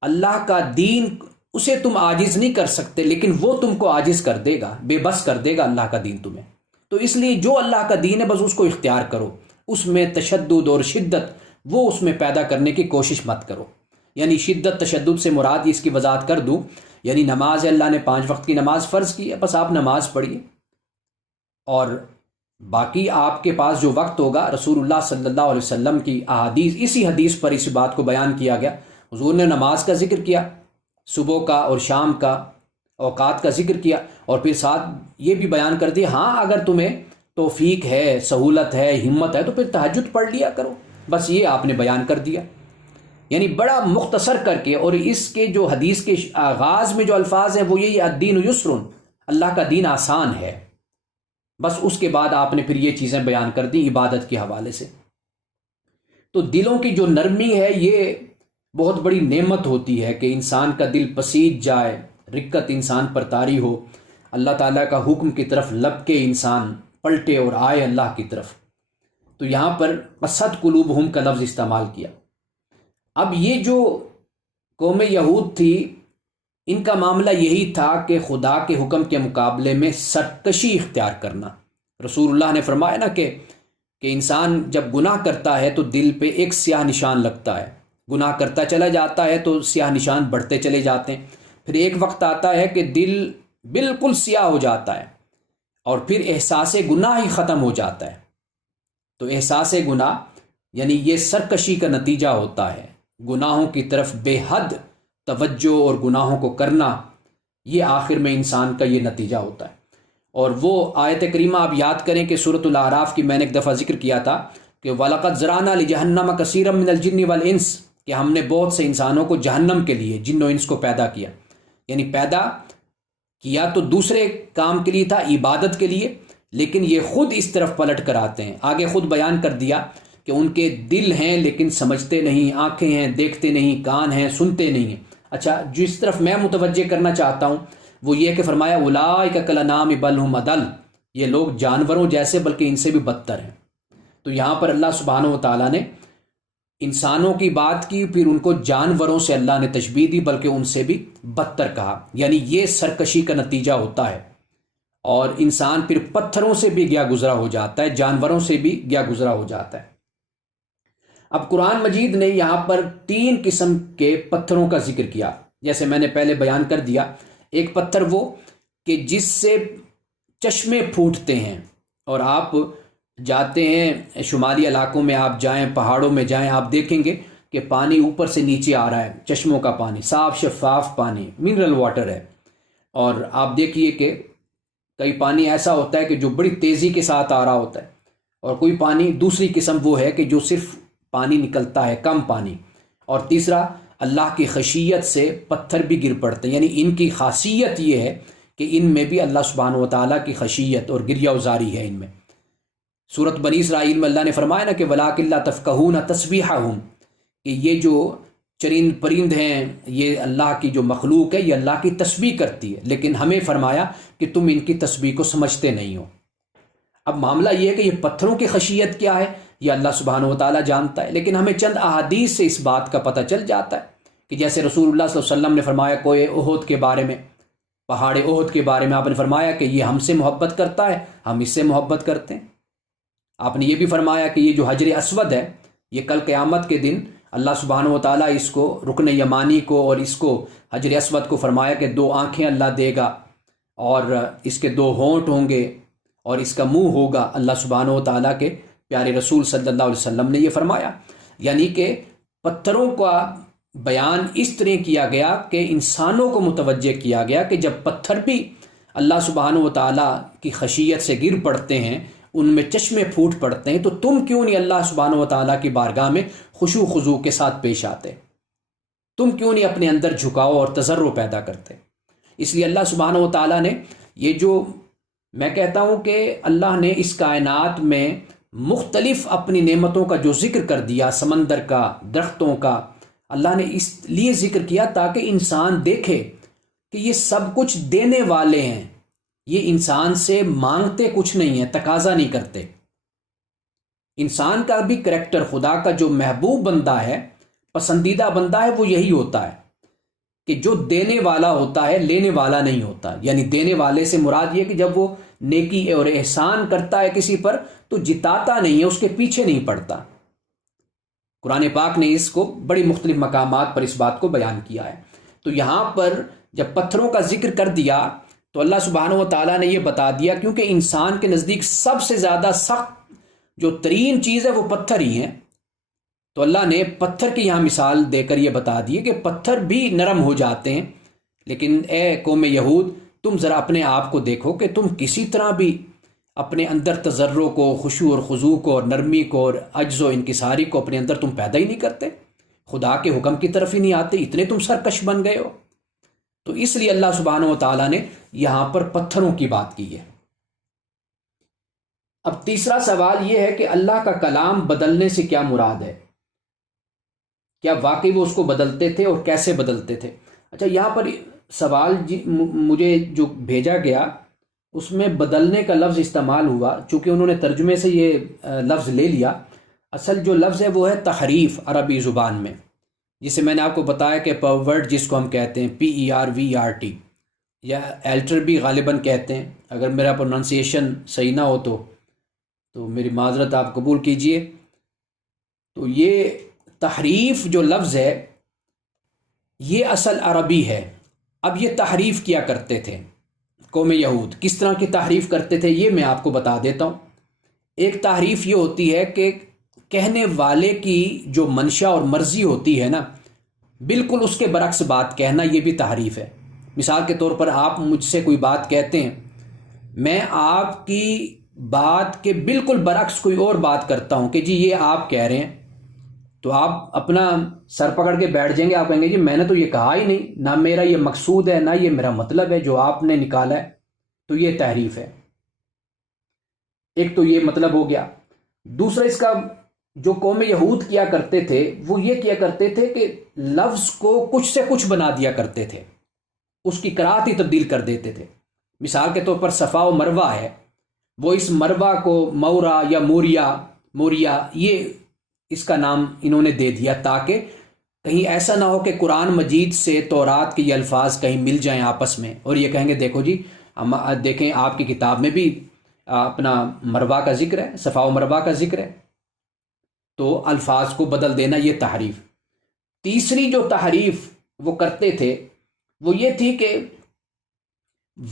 اللہ کا دین اسے تم عاجز نہیں کر سکتے، لیکن وہ تم کو عاجز کر دے گا، بے بس کر دے گا اللہ کا دین تمہیں۔ تو اس لیے جو اللہ کا دین ہے بس اس کو اختیار کرو، اس میں تشدد اور شدت وہ اس میں پیدا کرنے کی کوشش مت کرو۔ یعنی شدت تشدد سے مراد اس کی وضاحت کر دوں، یعنی نماز ہے، اللہ نے 5 وقت کی نماز فرض کی ہے، بس آپ نماز پڑھیے، اور باقی آپ کے پاس جو وقت ہوگا، رسول اللہ صلی اللہ علیہ وسلم کی احادیث، اسی حدیث پر اس بات کو بیان کیا گیا۔ حضور نے نماز کا ذکر کیا، صبح کا اور شام کا اوقات کا ذکر کیا، اور پھر ساتھ یہ بھی بیان کر دیا ہاں اگر تمہیں توفیق ہے، سہولت ہے، ہمت ہے تو پھر تہجد پڑھ لیا کرو، بس یہ آپ نے بیان کر دیا۔ یعنی بڑا مختصر کر کے، اور اس کے جو حدیث کے آغاز میں جو الفاظ ہیں وہ یہی الدین یسر، اللہ کا دین آسان ہے، بس اس کے بعد آپ نے پھر یہ چیزیں بیان کر دی عبادت کے حوالے سے۔ تو دلوں کی جو نرمی ہے یہ بہت بڑی نعمت ہوتی ہے کہ انسان کا دل پسیج جائے، رقت انسان پر طاری ہو، اللہ تعالیٰ کا حکم کی طرف لب کے انسان پلٹے اور آئے اللہ کی طرف۔ تو یہاں پر قسد قلوبہم کا لفظ استعمال کیا۔ اب یہ جو قوم یہود تھی، ان کا معاملہ یہی تھا کہ خدا کے حکم کے مقابلے میں سرکشی اختیار کرنا۔ رسول اللہ نے فرمایا نا کہ انسان جب گناہ کرتا ہے تو دل پہ ایک سیاہ نشان لگتا ہے، گناہ کرتا چلا جاتا ہے تو سیاہ نشان بڑھتے چلے جاتے ہیں، پھر ایک وقت آتا ہے کہ دل بالکل سیاہ ہو جاتا ہے اور پھر احساس گناہ ہی ختم ہو جاتا ہے۔ تو احساس گناہ یعنی یہ سرکشی کا نتیجہ ہوتا ہے، گناہوں کی طرف بے حد توجہ اور گناہوں کو کرنا، یہ آخر میں انسان کا یہ نتیجہ ہوتا ہے۔ اور وہ آیت کریمہ آپ یاد کریں کہ سورۃ الاعراف کی میں نے ایک دفعہ ذکر کیا تھا کہ وَلَقَدْ زَرَعْنَا لِجَهَنَّمَ كَثِيرًا مِنَ الْجِنِّ وَالْإِنسِ، کہ ہم نے بہت سے انسانوں کو جہنم کے لیے، جن و انس کو پیدا کیا۔ یعنی پیدا کیا تو دوسرے کام کے لیے تھا، عبادت کے لیے، لیکن یہ خود اس طرف پلٹ کر آتے ہیں۔ آگے خود بیان کر دیا کہ ان کے دل ہیں لیکن سمجھتے نہیں، آنکھیں ہیں دیکھتے نہیں، کان ہیں سنتے نہیں ہیں۔ اچھا، جس طرف میں متوجہ کرنا چاہتا ہوں وہ یہ کہ فرمایا اولئک کالانعام بل ھم اضل، یہ لوگ جانوروں جیسے بلکہ ان سے بھی بدتر ہیں۔ تو یہاں پر اللہ سبحانہ و تعالیٰ نے انسانوں کی بات کی، پھر ان کو جانوروں سے اللہ نے تشبیہ دی، بلکہ ان سے بھی بدتر کہا۔ یعنی یہ سرکشی کا نتیجہ ہوتا ہے، اور انسان پھر پتھروں سے بھی گیا گزرا ہو جاتا ہے، جانوروں سے بھی گیا گزرا ہو جاتا ہے۔ اب قرآن مجید نے یہاں پر 3 قسم کے پتھروں کا ذکر کیا، جیسے میں نے پہلے بیان کر دیا۔ ایک پتھر وہ کہ جس سے چشمے پھوٹتے ہیں، اور آپ جاتے ہیں شمالی علاقوں میں، آپ جائیں پہاڑوں میں جائیں، آپ دیکھیں گے کہ پانی اوپر سے نیچے آ رہا ہے، چشموں کا پانی، صاف شفاف پانی، منرل واٹر ہے۔ اور آپ دیکھیے کہ کئی پانی ایسا ہوتا ہے کہ جو بڑی تیزی کے ساتھ آ رہا ہوتا ہے، اور کوئی پانی دوسری قسم وہ ہے کہ جو صرف پانی نکلتا ہے، کم پانی۔ اور تیسرا اللہ کی خشیت سے پتھر بھی گر پڑتے ہیں، یعنی ان کی خاصیت یہ ہے کہ ان میں بھی اللہ سبحانہ و تعالیٰ کی خشیت اور گریہ ازاری ہے ان میں۔ سورۃ بنی اسرائیل میں اللہ نے فرمایا نا کہ وَلَٰكِن لَا تَفْقَهُونَ تَسْبِيحَهُمْ، کہ یہ جو چرند پرند ہیں، یہ اللہ کی جو مخلوق ہے، یہ اللہ کی تسبیح کرتی ہے، لیکن ہمیں فرمایا کہ تم ان کی تسبیح کو سمجھتے نہیں ہو۔ اب معاملہ یہ ہے کہ یہ پتھروں کی خشیت کیا ہے یہ اللہ سبحانہ و تعالیٰ جانتا ہے، لیکن ہمیں چند احادیث سے اس بات کا پتہ چل جاتا ہے کہ جیسے رسول اللہ صلی اللہ علیہ وسلم نے فرمایا کوہ احد کے بارے میں، پہاڑ احد کے بارے میں آپ نے فرمایا کہ یہ ہم سے محبت کرتا ہے، ہم اس سے محبت کرتے ہیں۔ آپ نے یہ بھی فرمایا کہ یہ جو حجر اسود ہے، یہ کل قیامت کے دن اللہ سبحانہ و تعالیٰ اس کو، رکن یمانی کو اور اس کو حجر اسود کو فرمایا کہ 2 آنکھیں اللہ دے گا، اور اس کے 2 ہونٹ ہوں گے، اور اس کا منہ ہوگا۔ اللہ سبحانہ و تعالیٰ کے پیارے رسول صلی اللہ علیہ وسلم نے یہ فرمایا۔ یعنی کہ پتھروں کا بیان اس طرح کیا گیا کہ انسانوں کو متوجہ کیا گیا کہ جب پتھر بھی اللہ سبحانہ و تعالیٰ کی خشیت سے گر پڑتے ہیں، ان میں چشمے پھوٹ پڑتے ہیں، تو تم کیوں نہیں اللہ سبحانہ و تعالیٰ کی بارگاہ میں خشوع و خضوع کے ساتھ پیش آتے؟ تم کیوں نہیں اپنے اندر جھکاؤ اور تضرع پیدا کرتے؟ اس لیے اللہ سبحانہ و تعالیٰ نے یہ جو، میں کہتا ہوں کہ اللہ نے اس کائنات میں مختلف اپنی نعمتوں کا جو ذکر کر دیا، سمندر کا، درختوں کا، اللہ نے اس لیے ذکر کیا تاکہ انسان دیکھے کہ یہ سب کچھ دینے والے ہیں، یہ انسان سے مانگتے کچھ نہیں ہے، تقاضا نہیں کرتے۔ انسان کا بھی کریکٹر، خدا کا جو محبوب بندہ ہے، پسندیدہ بندہ ہے، وہ یہی ہوتا ہے کہ جو دینے والا ہوتا ہے، لینے والا نہیں ہوتا۔ یعنی دینے والے سے مراد یہ کہ جب وہ نیکی اور احسان کرتا ہے کسی پر تو جتاتا نہیں ہے، اس کے پیچھے نہیں پڑتا۔ قرآن پاک نے اس کو بڑی مختلف مقامات پر اس بات کو بیان کیا ہے۔ تو یہاں پر جب پتھروں کا ذکر کر دیا تو اللہ سبحانہ و تعالیٰ نے یہ بتا دیا، کیونکہ انسان کے نزدیک سب سے زیادہ سخت جو ترین چیز ہے وہ پتھر ہی ہیں، تو اللہ نے پتھر کی یہاں مثال دے کر یہ بتا دی کہ پتھر بھی نرم ہو جاتے ہیں۔ لیکن اے قوم یہود، تم ذرا اپنے آپ کو دیکھو کہ تم کسی طرح بھی اپنے اندر تضرع کو، خشوع اور خضوع کو اور نرمی کو اور عجز و انکساری کو اپنے اندر تم پیدا ہی نہیں کرتے، خدا کے حکم کی طرف ہی نہیں آتے، اتنے تم سرکش بن گئے ہو۔ تو اس لیے اللہ سبحانہ و تعالیٰ نے یہاں پر پتھروں کی بات کی ہے۔ اب تیسرا سوال یہ ہے کہ اللہ کا کلام بدلنے سے کیا مراد ہے؟ کیا واقعی وہ اس کو بدلتے تھے اور کیسے بدلتے تھے؟ اچھا، یہاں پر سوال مجھے جو بھیجا گیا اس میں بدلنے کا لفظ استعمال ہوا، چونکہ انہوں نے ترجمے سے یہ لفظ لے لیا۔ اصل جو لفظ ہے وہ ہے تحریف عربی زبان میں، جسے میں نے آپ کو بتایا کہ پرورٹ جس کو ہم کہتے ہیں PERVERT، یا ایلٹر بھی غالباً کہتے ہیں۔ اگر میرا پروننسیشن صحیح نہ ہو تو میری معذرت آپ قبول کیجئے۔ تو یہ تحریف جو لفظ ہے یہ اصل عربی ہے۔ اب یہ تحریف کیا کرتے تھے قوم یہود، کس طرح کی تحریف کرتے تھے یہ میں آپ کو بتا دیتا ہوں۔ ایک تحریف یہ ہوتی ہے کہ کہنے والے کی جو منشا اور مرضی ہوتی ہے نا، بالکل اس کے برعکس بات کہنا، یہ بھی تحریف ہے۔ مثال کے طور پر آپ مجھ سے کوئی بات کہتے ہیں، میں آپ کی بات کے بالکل برعکس کوئی اور بات کرتا ہوں کہ جی یہ آپ کہہ رہے ہیں، تو آپ اپنا سر پکڑ کے بیٹھ جائیں گے، آپ کہیں گے جی میں نے تو یہ کہا ہی نہیں، نہ میرا یہ مقصود ہے، نہ یہ میرا مطلب ہے جو آپ نے نکالا ہے۔ تو یہ تحریف ہے۔ ایک تو یہ مطلب ہو گیا۔ دوسرا اس کا جو قوم یہود کیا کرتے تھے وہ یہ کیا کرتے تھے کہ لفظ کو کچھ سے کچھ بنا دیا کرتے تھے، اس کی قرأت ہی تبدیل کر دیتے تھے۔ مثال کے طور پر صفا و مروہ ہے، وہ اس مروہ کو مورا یا موریا یہ اس کا نام انہوں نے دے دیا، تاکہ کہیں ایسا نہ ہو کہ قرآن مجید سے تورات کے یہ الفاظ کہیں مل جائیں آپس میں، اور یہ کہیں گے دیکھو جی ہم دیکھیں آپ کی کتاب میں بھی اپنا مروہ کا ذکر ہے، صفا و مروہ کا ذکر ہے، تو الفاظ کو بدل دینا یہ تحریف۔ تیسری جو تحریف وہ کرتے تھے وہ یہ تھی کہ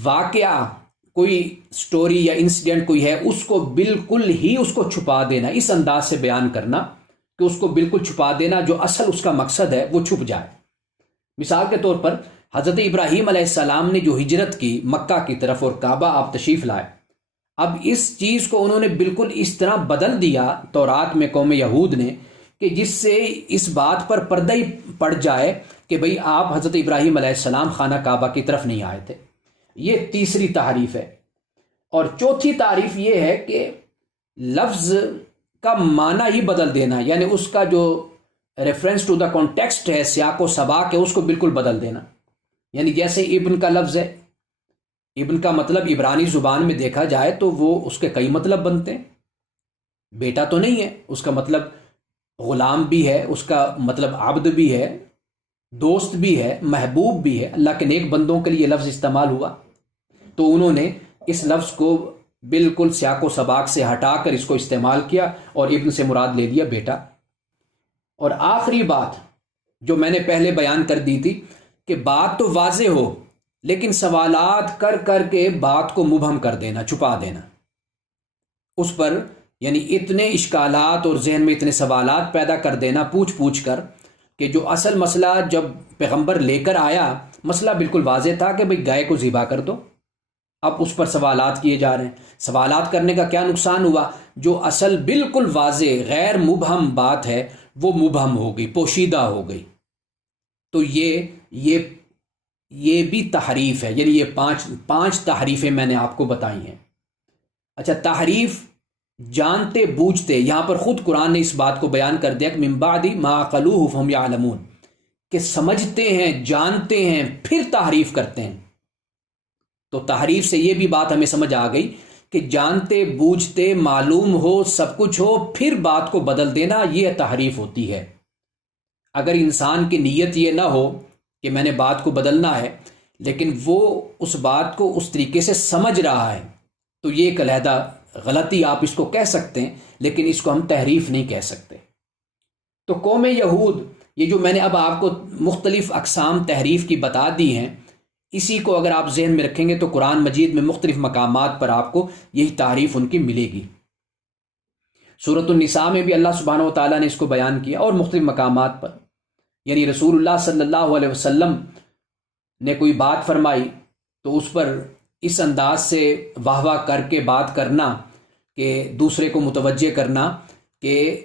واقعہ کوئی سٹوری یا انسیڈنٹ کوئی ہے اس کو بالکل ہی اس کو چھپا دینا، اس انداز سے بیان کرنا کہ اس کو بالکل چھپا دینا، جو اصل اس کا مقصد ہے وہ چھپ جائے۔ مثال کے طور پر حضرت ابراہیم علیہ السلام نے جو ہجرت کی مکہ کی طرف اور کعبہ آپ تشریف لائے، اب اس چیز کو انہوں نے بالکل اس طرح بدل دیا تورات میں قوم یہود نے کہ جس سے اس بات پر پردہ ہی پڑ جائے کہ بھئی آپ حضرت ابراہیم علیہ السلام خانہ کعبہ کی طرف نہیں آئے تھے۔ یہ تیسری تحریف ہے۔ اور چوتھی تعریف یہ ہے کہ لفظ کا معنی ہی بدل دینا، یعنی اس کا جو ریفرنس ٹو دا کانٹیکسٹ ہے، سیاق و سباق ہے، اس کو بالکل بدل دینا۔ یعنی جیسے ابن کا لفظ ہے، ابن کا مطلب عبرانی زبان میں دیکھا جائے تو وہ اس کے کئی مطلب بنتے ہیں۔ بیٹا تو نہیں ہے، اس کا مطلب غلام بھی ہے، اس کا مطلب عبد بھی ہے، دوست بھی ہے، محبوب بھی ہے۔ اللہ کے نیک بندوں کے لیے یہ لفظ استعمال ہوا، تو انہوں نے اس لفظ کو بالکل سیاق و سباق سے ہٹا کر اس کو استعمال کیا اور ابن سے مراد لے لیا بیٹا۔ اور آخری بات جو میں نے پہلے بیان کر دی تھی کہ بات تو واضح ہو لیکن سوالات کر کر کے بات کو مبہم کر دینا، چھپا دینا اس پر، یعنی اتنے اشکالات اور ذہن میں اتنے سوالات پیدا کر دینا پوچھ کر کہ جو اصل مسئلہ جب پیغمبر لے کر آیا، مسئلہ بالکل واضح تھا کہ بھئی گائے کو ذبح کر دو، اب اس پر سوالات کیے جا رہے ہیں۔ سوالات کرنے کا کیا نقصان ہوا؟ جو اصل بالکل واضح غیر مبہم بات ہے وہ مبہم ہو گئی، پوشیدہ ہو گئی۔ تو یہ بھی تحریف ہے، یعنی یہ پانچ تحریفیں میں نے آپ کو بتائی ہیں۔ اچھا، تحریف جانتے بوجھتے، یہاں پر خود قرآن نے اس بات کو بیان کر دیا کہ من بعد ما عقلوہ فہم یعلمون، کہ سمجھتے ہیں، جانتے ہیں، پھر تحریف کرتے ہیں۔ تو تحریف سے یہ بھی بات ہمیں سمجھ آ گئی کہ جانتے بوجھتے معلوم ہو سب کچھ ہو پھر بات کو بدل دینا، یہ تحریف ہوتی ہے۔ اگر انسان کی نیت یہ نہ ہو کہ میں نے بات کو بدلنا ہے، لیکن وہ اس بات کو اس طریقے سے سمجھ رہا ہے، تو یہ ایک علیحدہ غلطی آپ اس کو کہہ سکتے ہیں، لیکن اس کو ہم تحریف نہیں کہہ سکتے۔ تو قوم یہود، یہ جو میں نے اب آپ کو مختلف اقسام تحریف کی بتا دی ہیں، اسی کو اگر آپ ذہن میں رکھیں گے تو قرآن مجید میں مختلف مقامات پر آپ کو یہی تعریف ان کی ملے گی۔ سورۃ النساء میں بھی اللہ سبحانہ و تعالیٰ نے اس کو بیان کیا، اور مختلف مقامات پر، یعنی رسول اللہ صلی اللہ علیہ وسلم نے کوئی بات فرمائی تو اس پر اس انداز سے واہ واہ کر کے بات کرنا کہ دوسرے کو متوجہ کرنا کہ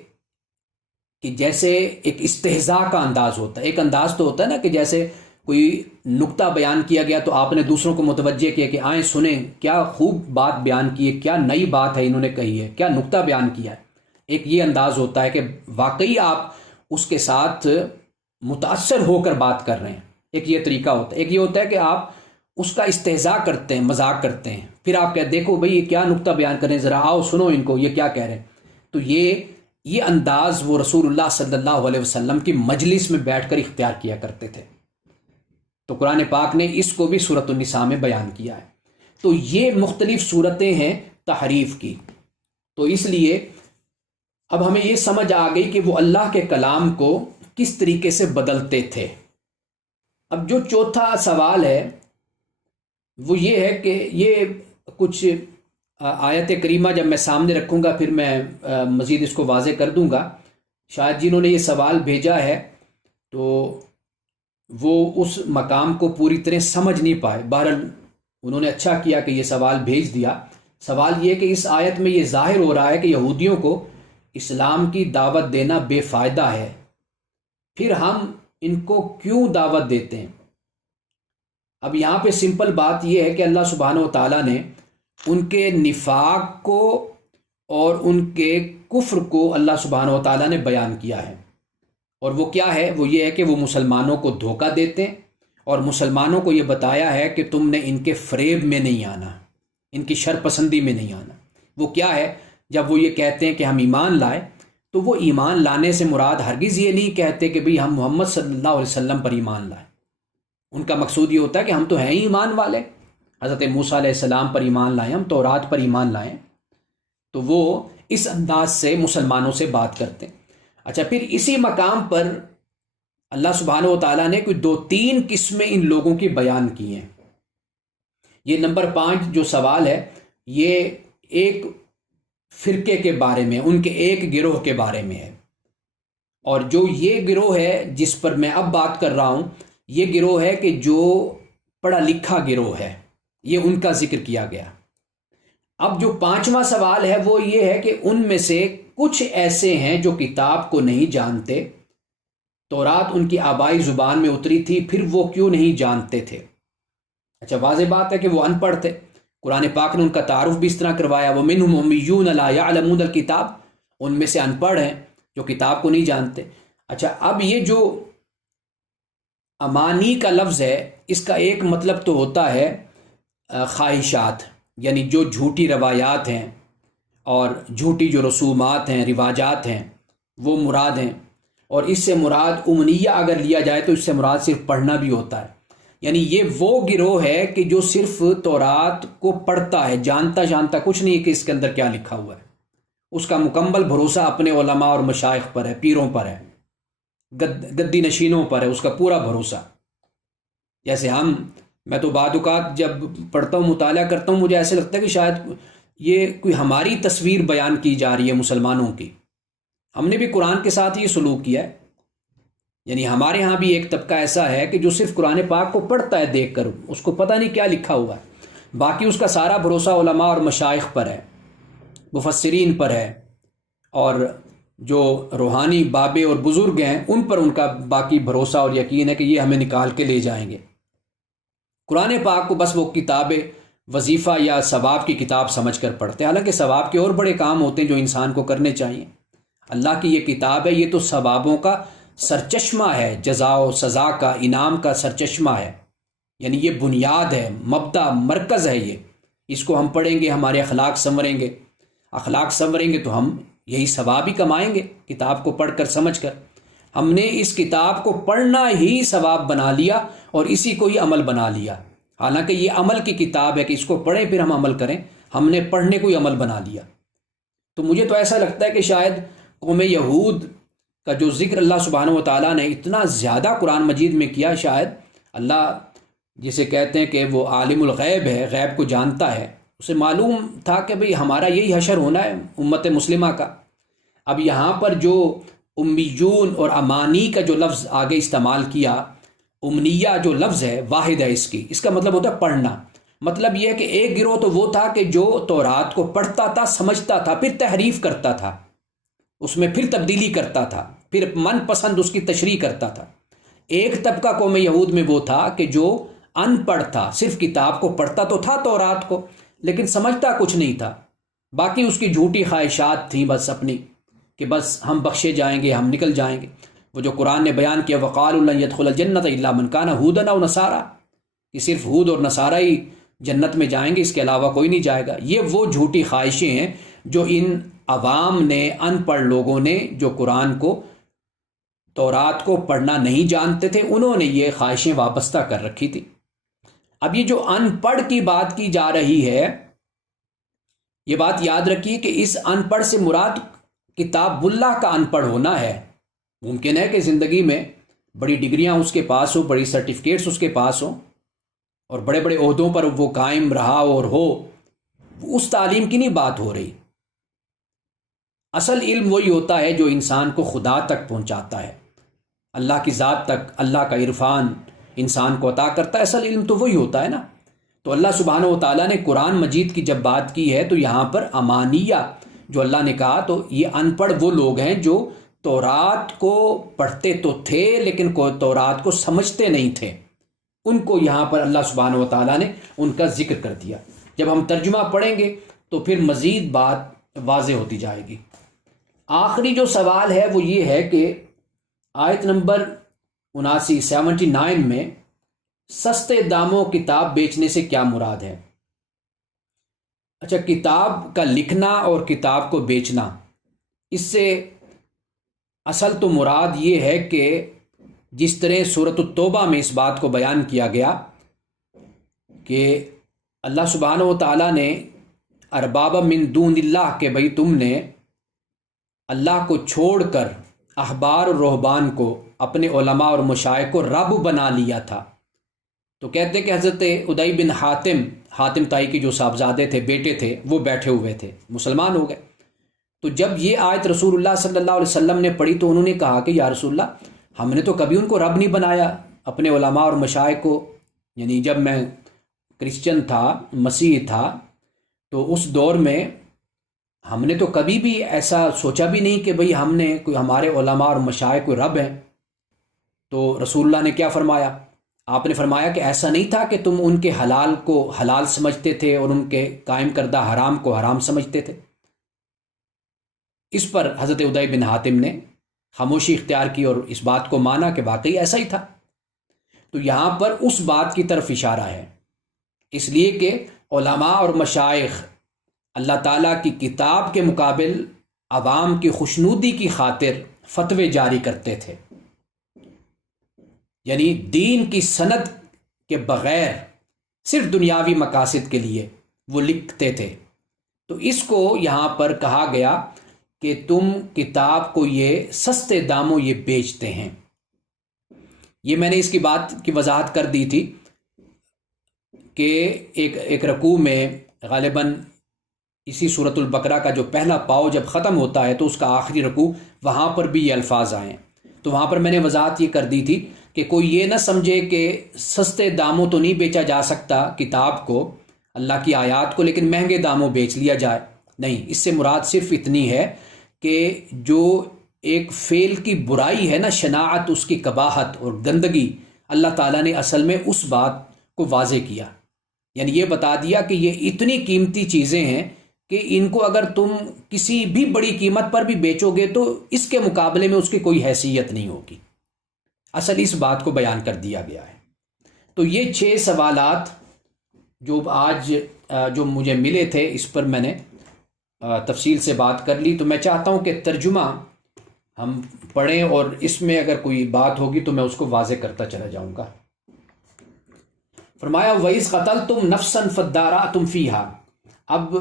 جیسے ایک استہزاء کا انداز ہوتا ہے۔ ایک انداز تو ہوتا ہے نا کہ جیسے کوئی نکتہ بیان کیا گیا تو آپ نے دوسروں کو متوجہ کیا کہ آئیں سنیں، کیا خوب بات بیان کی ہے، کیا نئی بات ہے انہوں نے کہی ہے، کیا نکتہ بیان کیا ہے۔ ایک یہ انداز ہوتا ہے کہ واقعی آپ اس کے ساتھ متاثر ہو کر بات کر رہے ہیں، ایک یہ طریقہ ہوتا ہے۔ ایک یہ ہوتا ہے کہ آپ اس کا استہزاء کرتے ہیں، مذاق کرتے ہیں، پھر آپ کہتے دیکھو بھئی یہ کیا نکتہ بیان کر رہے ہیں، ذرا آؤ سنو ان کو یہ کیا کہہ رہے ہیں۔ تو یہ انداز وہ رسول اللہ صلی اللہ علیہ وسلم کی مجلس میں بیٹھ کر اختیار کیا کرتے تھے۔ تو قرآن پاک نے اس کو بھی سورۃ النساء میں بیان کیا ہے۔ تو یہ مختلف صورتیں ہیں تحریف کی۔ تو اس لیے اب ہمیں یہ سمجھ آ گئی کہ وہ اللہ کے کلام کو کس طریقے سے بدلتے تھے۔ اب جو چوتھا سوال ہے وہ یہ ہے کہ یہ کچھ آیت کریمہ جب میں سامنے رکھوں گا پھر میں مزید اس کو واضح کر دوں گا۔ شاید جنہوں نے یہ سوال بھیجا ہے تو وہ اس مقام کو پوری طرح سمجھ نہیں پائے۔ بہرحال انہوں نے اچھا کیا کہ یہ سوال بھیج دیا۔ سوال یہ کہ اس آیت میں یہ ظاہر ہو رہا ہے کہ یہودیوں کو اسلام کی دعوت دینا بے فائدہ ہے، پھر ہم ان کو کیوں دعوت دیتے ہیں؟ اب یہاں پہ سمپل بات یہ ہے کہ اللہ سبحانہ و تعالیٰ نے ان کے نفاق کو اور ان کے کفر کو اللہ سبحانہ و تعالیٰ نے بیان کیا ہے، اور وہ کیا ہے؟ وہ یہ ہے کہ وہ مسلمانوں کو دھوکہ دیتے ہیں اور مسلمانوں کو یہ بتایا ہے کہ تم نے ان کے فریب میں نہیں آنا، ان کی شرپسندی میں نہیں آنا۔ وہ کیا ہے؟ جب وہ یہ کہتے ہیں کہ ہم ایمان لائے تو وہ ایمان لانے سے مراد ہرگز یہ نہیں کہتے کہ بھئی ہم محمد صلی اللہ علیہ وسلم پر ایمان لائیں۔ ان کا مقصود یہ ہوتا ہے کہ ہم تو ہیں ہی ایمان والے، حضرت موسیٰ علیہ السلام پر ایمان لائیں، ہم تورات پر ایمان لائیں۔ تو وہ اس انداز سے مسلمانوں سے بات کرتے ہیں۔ اچھا، پھر اسی مقام پر اللہ سبحانہ و تعالیٰ نے کوئی 2-3 قسمیں ان لوگوں کی بیان کی ہیں۔ یہ نمبر 5 جو سوال ہے یہ ایک فرقے کے بارے میں، ان کے ایک گروہ کے بارے میں ہے، اور جو یہ گروہ ہے جس پر میں اب بات کر رہا ہوں یہ گروہ ہے کہ جو پڑھا لکھا گروہ ہے، یہ ان کا ذکر کیا گیا۔ اب جو 5واں سوال ہے وہ یہ ہے کہ ان میں سے کچھ ایسے ہیں جو کتاب کو نہیں جانتے، تورات ان کی آبائی زبان میں اتری تھی، پھر وہ کیوں نہیں جانتے تھے؟ اچھا، واضح بات ہے کہ وہ ان پڑھ تھے۔ قرآن پاک نے ان کا تعارف بھی اس طرح کروایا، وَمِنْهُمْ أُمِّيُّونَ لَا يَعْلَمُونَ الْكِتَابَ، ان میں سے ان پڑھ ہیں جو کتاب کو نہیں جانتے۔ اچھا، اب یہ جو امانی کا لفظ ہے اس کا ایک مطلب تو ہوتا ہے خواہشات، یعنی جو جھوٹی روایات ہیں اور جھوٹی جو رسومات ہیں، رواجات ہیں، وہ مراد ہیں، اور اس سے مراد امنیہ اگر لیا جائے تو اس سے مراد صرف پڑھنا بھی ہوتا ہے۔ یعنی یہ وہ گروہ ہے کہ جو صرف تورات کو پڑھتا ہے، جانتا کچھ نہیں کہ اس کے اندر کیا لکھا ہوا ہے، اس کا مکمل بھروسہ اپنے علماء اور مشائخ پر ہے، پیروں پر ہے، گدی نشینوں پر ہے اس کا پورا بھروسہ۔ جیسے میں تو بعض اوقات جب پڑھتا ہوں، مطالعہ کرتا ہوں، مجھے ایسے لگتا ہے کہ شاید یہ کوئی ہماری تصویر بیان کی جا رہی ہے مسلمانوں کی۔ ہم نے بھی قرآن کے ساتھ یہ سلوک کیا ہے، یعنی ہمارے ہاں بھی ایک طبقہ ایسا ہے کہ جو صرف قرآن پاک کو پڑھتا ہے دیکھ کر، اس کو پتہ نہیں کیا لکھا ہوا ہے، باقی اس کا سارا بھروسہ علماء اور مشائخ پر ہے، مفسرین پر ہے، اور جو روحانی بابے اور بزرگ ہیں ان پر ان کا باقی بھروسہ اور یقین ہے کہ یہ ہمیں نکال کے لے جائیں گے۔ قرآن پاک کو بس وہ کتاب وظیفہ یا ثواب کی کتاب سمجھ کر پڑھتے ہیں، حالانکہ ثواب کے اور بڑے کام ہوتے ہیں جو انسان کو کرنے چاہیے۔ اللہ کی یہ کتاب ہے، یہ تو ثوابوں کا سرچشمہ ہے، جزا و سزا کا، انعام کا سرچشمہ ہے۔ یعنی یہ بنیاد ہے، مبدا، مرکز ہے یہ. اس کو ہم پڑھیں گے، ہمارے اخلاق سنوریں گے. اخلاق سنوریں گے تو ہم یہی ثواب ہی کمائیں گے کتاب کو پڑھ کر سمجھ کر. ہم نے اس کتاب کو پڑھنا ہی ثواب بنا لیا اور اسی کو ہی عمل بنا لیا. حالانکہ یہ عمل کی کتاب ہے کہ اس کو پڑھیں پھر ہم عمل کریں. ہم نے پڑھنے کو ہی عمل بنا لیا. تو مجھے تو ایسا لگتا ہے کہ شاید قوم یہود کا جو ذکر اللہ سبحانہ و تعالیٰ نے اتنا زیادہ قرآن مجید میں کیا، شاید اللہ جسے کہتے ہیں کہ وہ عالم الغیب ہے، غیب کو جانتا ہے، اسے معلوم تھا کہ بھئی ہمارا یہی حشر ہونا ہے امت مسلمہ کا. اب یہاں پر جو امیون اور امانی کا جو لفظ آگے استعمال کیا، امنیہ جو لفظ ہے واحد ہے اس کا مطلب ہوتا ہے پڑھنا. مطلب یہ ہے کہ ایک گروہ تو وہ تھا کہ جو تورات کو پڑھتا تھا، سمجھتا تھا، پھر تحریف کرتا تھا، اس میں پھر تبدیلی کرتا تھا، پھر من پسند اس کی تشریح کرتا تھا. ایک طبقہ قوم یہود میں وہ تھا کہ جو ان پڑھ تھا، صرف کتاب کو پڑھتا تو تھا تورات کو لیکن سمجھتا کچھ نہیں تھا. باقی اس کی جھوٹی خواہشات تھیں بس اپنی، کہ بس ہم بخشے جائیں گے، ہم نکل جائیں گے. وہ جو قرآن نے بیان کیا وَقَالُوا لَن يَدْخُلَ الْجَنَّةَ إِلَّا مَنْ كَانَ هُودًا أَوْ نَصَارَىٰ، کہ صرف ہود اور نصارہ ہی جنت میں جائیں گے، اس کے علاوہ کوئی نہیں جائے گا. یہ وہ جھوٹی خواہشیں ہیں جو ان عوام نے، ان پڑھ لوگوں نے، جو قرآن کو، تورات کو پڑھنا نہیں جانتے تھے، انہوں نے یہ خواہشیں وابستہ کر رکھی تھی. اب یہ جو ان پڑھ کی بات کی جا رہی ہے، یہ بات یاد رکھیے کہ اس ان پڑھ سے مراد کتاب اللہ کا ان پڑھ ہونا ہے. ممکن ہے کہ زندگی میں بڑی ڈگریاں اس کے پاس ہو، بڑی سرٹیفکیٹس اس کے پاس ہوں اور بڑے بڑے عہدوں پر وہ قائم رہا اور ہو، اس تعلیم کی نہیں بات ہو رہی. اصل علم وہی ہوتا ہے جو انسان کو خدا تک پہنچاتا ہے، اللہ کی ذات تک، اللہ کا عرفان انسان کو عطا کرتا ہے. اصل علم تو وہی ہوتا ہے نا. تو اللہ سبحانہ و تعالیٰ نے قرآن مجید کی جب بات کی ہے تو یہاں پر امانیہ جو اللہ نے کہا، تو یہ ان پڑھ وہ لوگ ہیں جو تورات کو پڑھتے تو تھے لیکن تورات کو سمجھتے نہیں تھے. ان کو یہاں پر اللہ سبحانہ و تعالیٰ نے ان کا ذکر کر دیا. جب ہم ترجمہ پڑھیں گے تو پھر مزید بات واضح ہوتی جائے گی. آخری جو سوال ہے وہ یہ ہے کہ آیت نمبر 79 میں سستے داموں کتاب بیچنے سے کیا مراد ہے؟ اچھا، کتاب کا لکھنا اور کتاب کو بیچنا، اس سے اصل تو مراد یہ ہے کہ جس طرح سورۃ التوبہ میں اس بات کو بیان کیا گیا کہ اللہ سبحانہ و تعالیٰ نے ارباب من دون اللہ، کہ بھئی تم نے اللہ کو چھوڑ کر احبار اور رہبان کو، اپنے علماء اور مشائخ کو رب بنا لیا تھا. تو کہتے کہ حضرت ادی بن حاتم طائی کے جو صاحبزادے تھے، بیٹے تھے، وہ بیٹھے ہوئے تھے، مسلمان ہو گئے. تو جب یہ آیت رسول اللہ صلی اللہ علیہ وسلم نے پڑھی تو انہوں نے کہا کہ یا رسول اللہ، ہم نے تو کبھی ان کو رب نہیں بنایا، اپنے علماء اور مشائخ کو. یعنی جب میں کرسچن تھا، مسیح تھا، تو اس دور میں ہم نے تو کبھی بھی ایسا سوچا بھی نہیں کہ بھئی ہم نے کوئی، ہمارے علماء اور مشائخ کوئی رب ہیں. تو رسول اللہ نے کیا فرمایا؟ آپ نے فرمایا کہ ایسا نہیں تھا کہ تم ان کے حلال کو حلال سمجھتے تھے اور ان کے قائم کردہ حرام کو حرام سمجھتے تھے. اس پر حضرت ادی بن حاتم نے خاموشی اختیار کی اور اس بات کو مانا کہ واقعی ایسا ہی تھا. تو یہاں پر اس بات کی طرف اشارہ ہے، اس لیے کہ علماء اور مشائخ اللہ تعالیٰ کی کتاب کے مقابل عوام کی خوشنودی کی خاطر فتوے جاری کرتے تھے. یعنی دین کی سند کے بغیر صرف دنیاوی مقاصد کے لیے وہ لکھتے تھے. تو اس کو یہاں پر کہا گیا کہ تم کتاب کو یہ سستے داموں یہ بیچتے ہیں. یہ میں نے اس کی بات کی وضاحت کر دی تھی کہ ایک رکوع میں غالباً اسی سورۃ البقرہ کا جو پہلا پاؤ جب ختم ہوتا ہے تو اس کا آخری رکوع، وہاں پر بھی یہ الفاظ آئے ہیں. تو وہاں پر میں نے وضاحت یہ کر دی تھی کہ کوئی یہ نہ سمجھے کہ سستے داموں تو نہیں بیچا جا سکتا کتاب کو، اللہ کی آیات کو، لیکن مہنگے داموں بیچ لیا جائے. نہیں، اس سے مراد صرف اتنی ہے کہ جو ایک فعل کی برائی ہے نا، شناعت، اس کی قباحت اور گندگی، اللہ تعالیٰ نے اصل میں اس بات کو واضح کیا. یعنی یہ بتا دیا کہ یہ اتنی قیمتی چیزیں ہیں کہ ان کو اگر تم کسی بھی بڑی قیمت پر بھی بیچو گے تو اس کے مقابلے میں اس کی کوئی حیثیت نہیں ہوگی. اصل اس بات کو بیان کر دیا گیا ہے. تو یہ 6 سوالات جو آج جو مجھے ملے تھے اس پر میں نے تفصیل سے بات کر لی. تو میں چاہتا ہوں کہ ترجمہ ہم پڑھیں اور اس میں اگر کوئی بات ہوگی تو میں اس کو واضح کرتا چلا جاؤں گا. فرمایا وَإِذْ قَتَلْتُمْ نَفْسًا فَادَّارَأْتُمْ فِيهَا. اب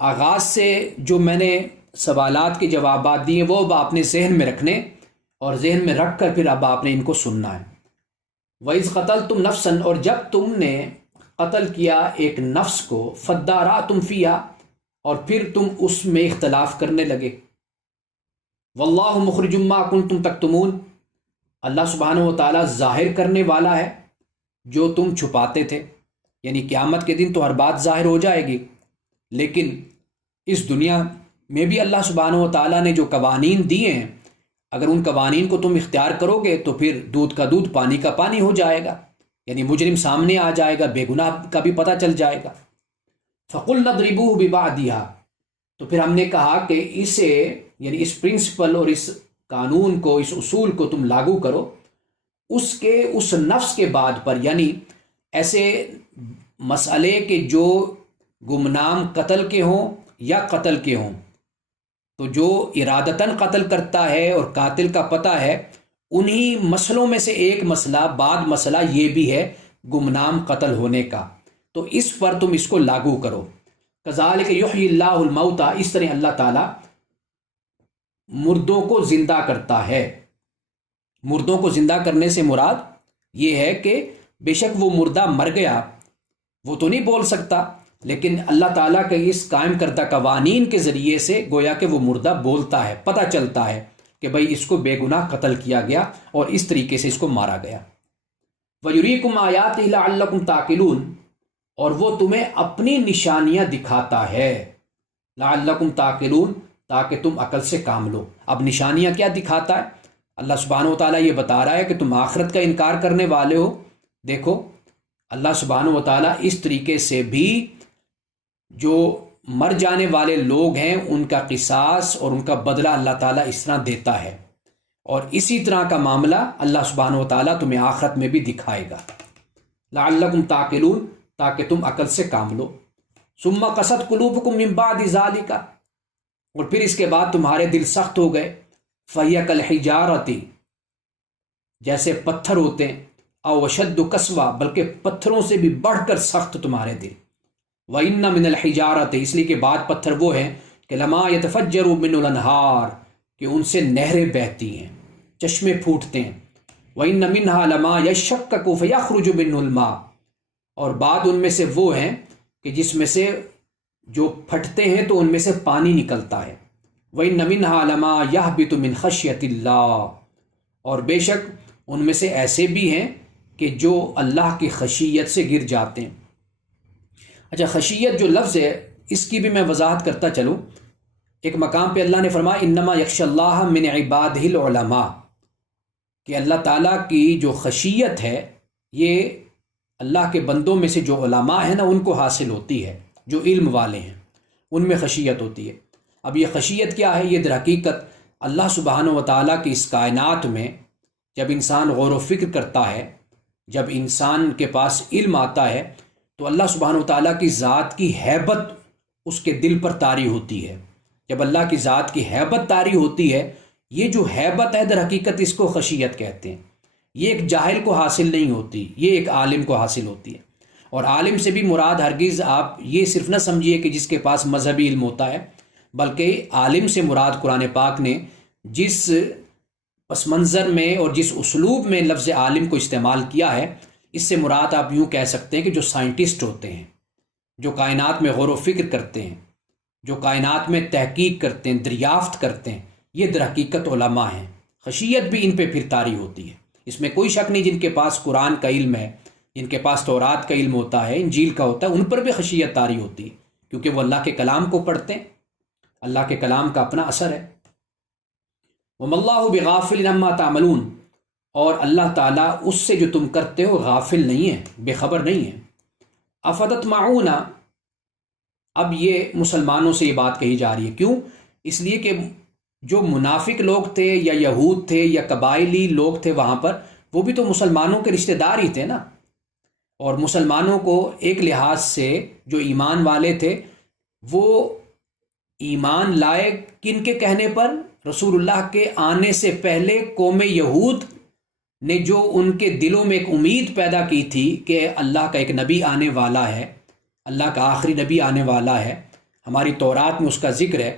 آغاز سے جو میں نے سوالات کے جوابات دیے وہ اب آپ نے ذہن میں رکھنے اور ذہن میں رکھ کر پھر اب آپ نے ان کو سننا ہے. وَإِذْ قَتَلْتُمْ نَفْسًا، اور جب تم نے قتل کیا ایک نفس کو، فَادَّارَأْتُمْ فِيهَا، اور پھر تم اس میں اختلاف کرنے لگے. وَاللَّهُ مُخْرِجٌ مَا كُنْتُمْ تَكْتُمُونَ، اللہ سبحانہ و تعالیٰ ظاہر کرنے والا ہے جو تم چھپاتے تھے. یعنی قیامت کے دن تو ہر بات ظاہر ہو جائے گی، لیکن اس دنیا میں بھی اللہ سبحانہ و تعالیٰ نے جو قوانین دیے ہیں، اگر ان قوانین کو تم اختیار کرو گے تو پھر دودھ کا دودھ پانی کا پانی ہو جائے گا. یعنی مجرم سامنے آ جائے گا، بے گناہ کا بھی پتہ چل جائے گا. فَقُلْنَا اضْرِبُوهُ بِبَعْضِهَا، تو پھر ہم نے کہا کہ اسے، یعنی اس پرنسپل اور اس قانون کو، اس اصول کو تم لاگو کرو اس کے اس نفس کے بعد پر. یعنی ایسے مسئلے کہ جو گمنام قتل کے ہوں یا قتل کے ہوں، تو جو ارادتاً قتل کرتا ہے اور قاتل کا پتہ ہے، انہی مسئلوں میں سے ایک مسئلہ، بعد مسئلہ یہ بھی ہے گمنام قتل ہونے کا، تو اس پر تم اس کو لاگو کرو. کذالک یحیی اللہ الموتى، اس طرح اللہ تعالیٰ مردوں کو زندہ کرتا ہے. مردوں کو زندہ کرنے سے مراد یہ ہے کہ بے شک وہ مردہ مر گیا، وہ تو نہیں بول سکتا، لیکن اللہ تعالیٰ کے اس قائم کردہ قوانین کے ذریعے سے گویا کہ وہ مردہ بولتا ہے، پتہ چلتا ہے کہ بھئی اس کو بے گناہ قتل کیا گیا اور اس طریقے سے اس کو مارا گیا. وَيُرِيكُمْ آيَاتِهِ لَعَلَّكُمْ تَعْقِلُونَ، اور وہ تمہیں اپنی نشانیاں دکھاتا ہے. لَعَلَّكُمْ تَعْقِلُونَ، تاکہ تم عقل سے کام لو. اب نشانیاں کیا دکھاتا ہے؟ اللہ سبحانہ و تعالیٰ یہ بتا رہا ہے کہ تم آخرت کا انکار کرنے والے ہو. دیکھو اللہ سبحانہ و تعالیٰ اس طریقے سے بھی جو مر جانے والے لوگ ہیں ان کا قصاص اور ان کا بدلہ اللہ تعالیٰ اس طرح دیتا ہے، اور اسی طرح کا معاملہ اللہ سبحانہ و تعالیٰ تمہیں آخرت میں بھی دکھائے گا. لعلکم تعقلون، تاکہ تم عقل سے کام لو. ثم قست قلوبکم من بعد ذالک، اور پھر اس کے بعد تمہارے دل سخت ہو گئے. فہی کالحجارۃ، جیسے پتھر ہوتے ہیں. او اشد قسوہ، بلکہ پتھروں سے بھی بڑھ کر سخت تمہارے دل. وَإِنَّ مِنَ الْحِجَارَةِ، اس لیے کہ بعد پتھر وہ ہیں کہ لَمَا يَتَفَجَّرُ مِنْهُ الْأَنْهَارُ، کہ ان سے نہریں بہتی ہیں، چشمے پھوٹتے ہیں. وَإِنَّ مِنْهَا لَمَا يَشَّقَّقُ فَيَخْرُجُ مِنْهُ الْمَاءُ، اور بعد ان میں سے وہ ہیں کہ جس میں سے جو پھٹتے ہیں تو ان میں سے پانی نکلتا ہے. وَإِنَّ مِنْهَا لَمَا يَهْبِطُ مِنْ خَشْيَةِ اللَّهِ، اور بے شک ان میں سے ایسے بھی ہیں کہ جو اللہ کی خشیت سے گر جاتے ہیں. اچھا، خشیت جو لفظ ہے اس کی بھی میں وضاحت کرتا چلوں. ایک مقام پہ اللہ نے فرمایا انما یخشی اللہ من عبادہ العلماء، کہ اللہ تعالیٰ کی جو خشیت ہے یہ اللہ کے بندوں میں سے جو علماء ہیں نا ان کو حاصل ہوتی ہے، جو علم والے ہیں ان میں خشیت ہوتی ہے. اب یہ خشیت کیا ہے؟ یہ در حقیقت اللہ سبحانہ و تعالیٰ کی اس کائنات میں جب انسان غور و فکر کرتا ہے، جب انسان کے پاس علم آتا ہے، تو اللہ سبحانہ و تعالیٰ کی ذات کی ہیبت اس کے دل پر طاری ہوتی ہے. جب اللہ کی ذات کی ہیبت طاری ہوتی ہے، یہ جو ہیبت ہے در حقیقت اس کو خشیت کہتے ہیں. یہ ایک جاہل کو حاصل نہیں ہوتی، یہ ایک عالم کو حاصل ہوتی ہے. اور عالم سے بھی مراد ہرگز آپ یہ صرف نہ سمجھیے کہ جس کے پاس مذہبی علم ہوتا ہے، بلکہ عالم سے مراد قرآن پاک نے جس پس منظر میں اور جس اسلوب میں لفظ عالم کو استعمال کیا ہے، اس سے مراد آپ یوں کہہ سکتے ہیں کہ جو سائنٹسٹ ہوتے ہیں، جو کائنات میں غور و فکر کرتے ہیں، جو کائنات میں تحقیق کرتے ہیں، دریافت کرتے ہیں، یہ در حقیقت علماء ہیں. خشیت بھی ان پہ پھر طاری ہوتی ہے، اس میں کوئی شک نہیں. جن کے پاس قرآن کا علم ہے، جن کے پاس تورات کا علم ہوتا ہے، انجیل کا ہوتا ہے، ان پر بھی خشیت طاری ہوتی ہے، کیونکہ وہ اللہ کے کلام کو پڑھتے ہیں. اللہ کے کلام کا اپنا اثر ہے. وَمَا اللَّهُ بِغَافِلٍ عَمَّا تَعْمَلُونَ، اور اللہ تعالیٰ اس سے جو تم کرتے ہو غافل نہیں ہے، بے خبر نہیں ہے. أَفَتَطْمَعُونَ، اب یہ مسلمانوں سے یہ بات کہی جا رہی ہے. کیوں؟ اس لیے کہ جو منافق لوگ تھے یا یہود تھے یا قبائلی لوگ تھے وہاں پر، وہ بھی تو مسلمانوں کے رشتہ دار ہی تھے نا. اور مسلمانوں کو ایک لحاظ سے جو ایمان والے تھے وہ ایمان لائے کن کے کہنے پر؟ رسول اللہ کے آنے سے پہلے قوم یہود نے جو ان کے دلوں میں ایک امید پیدا کی تھی کہ اللہ کا ایک نبی آنے والا ہے، اللہ کا آخری نبی آنے والا ہے، ہماری تورات میں اس کا ذکر ہے۔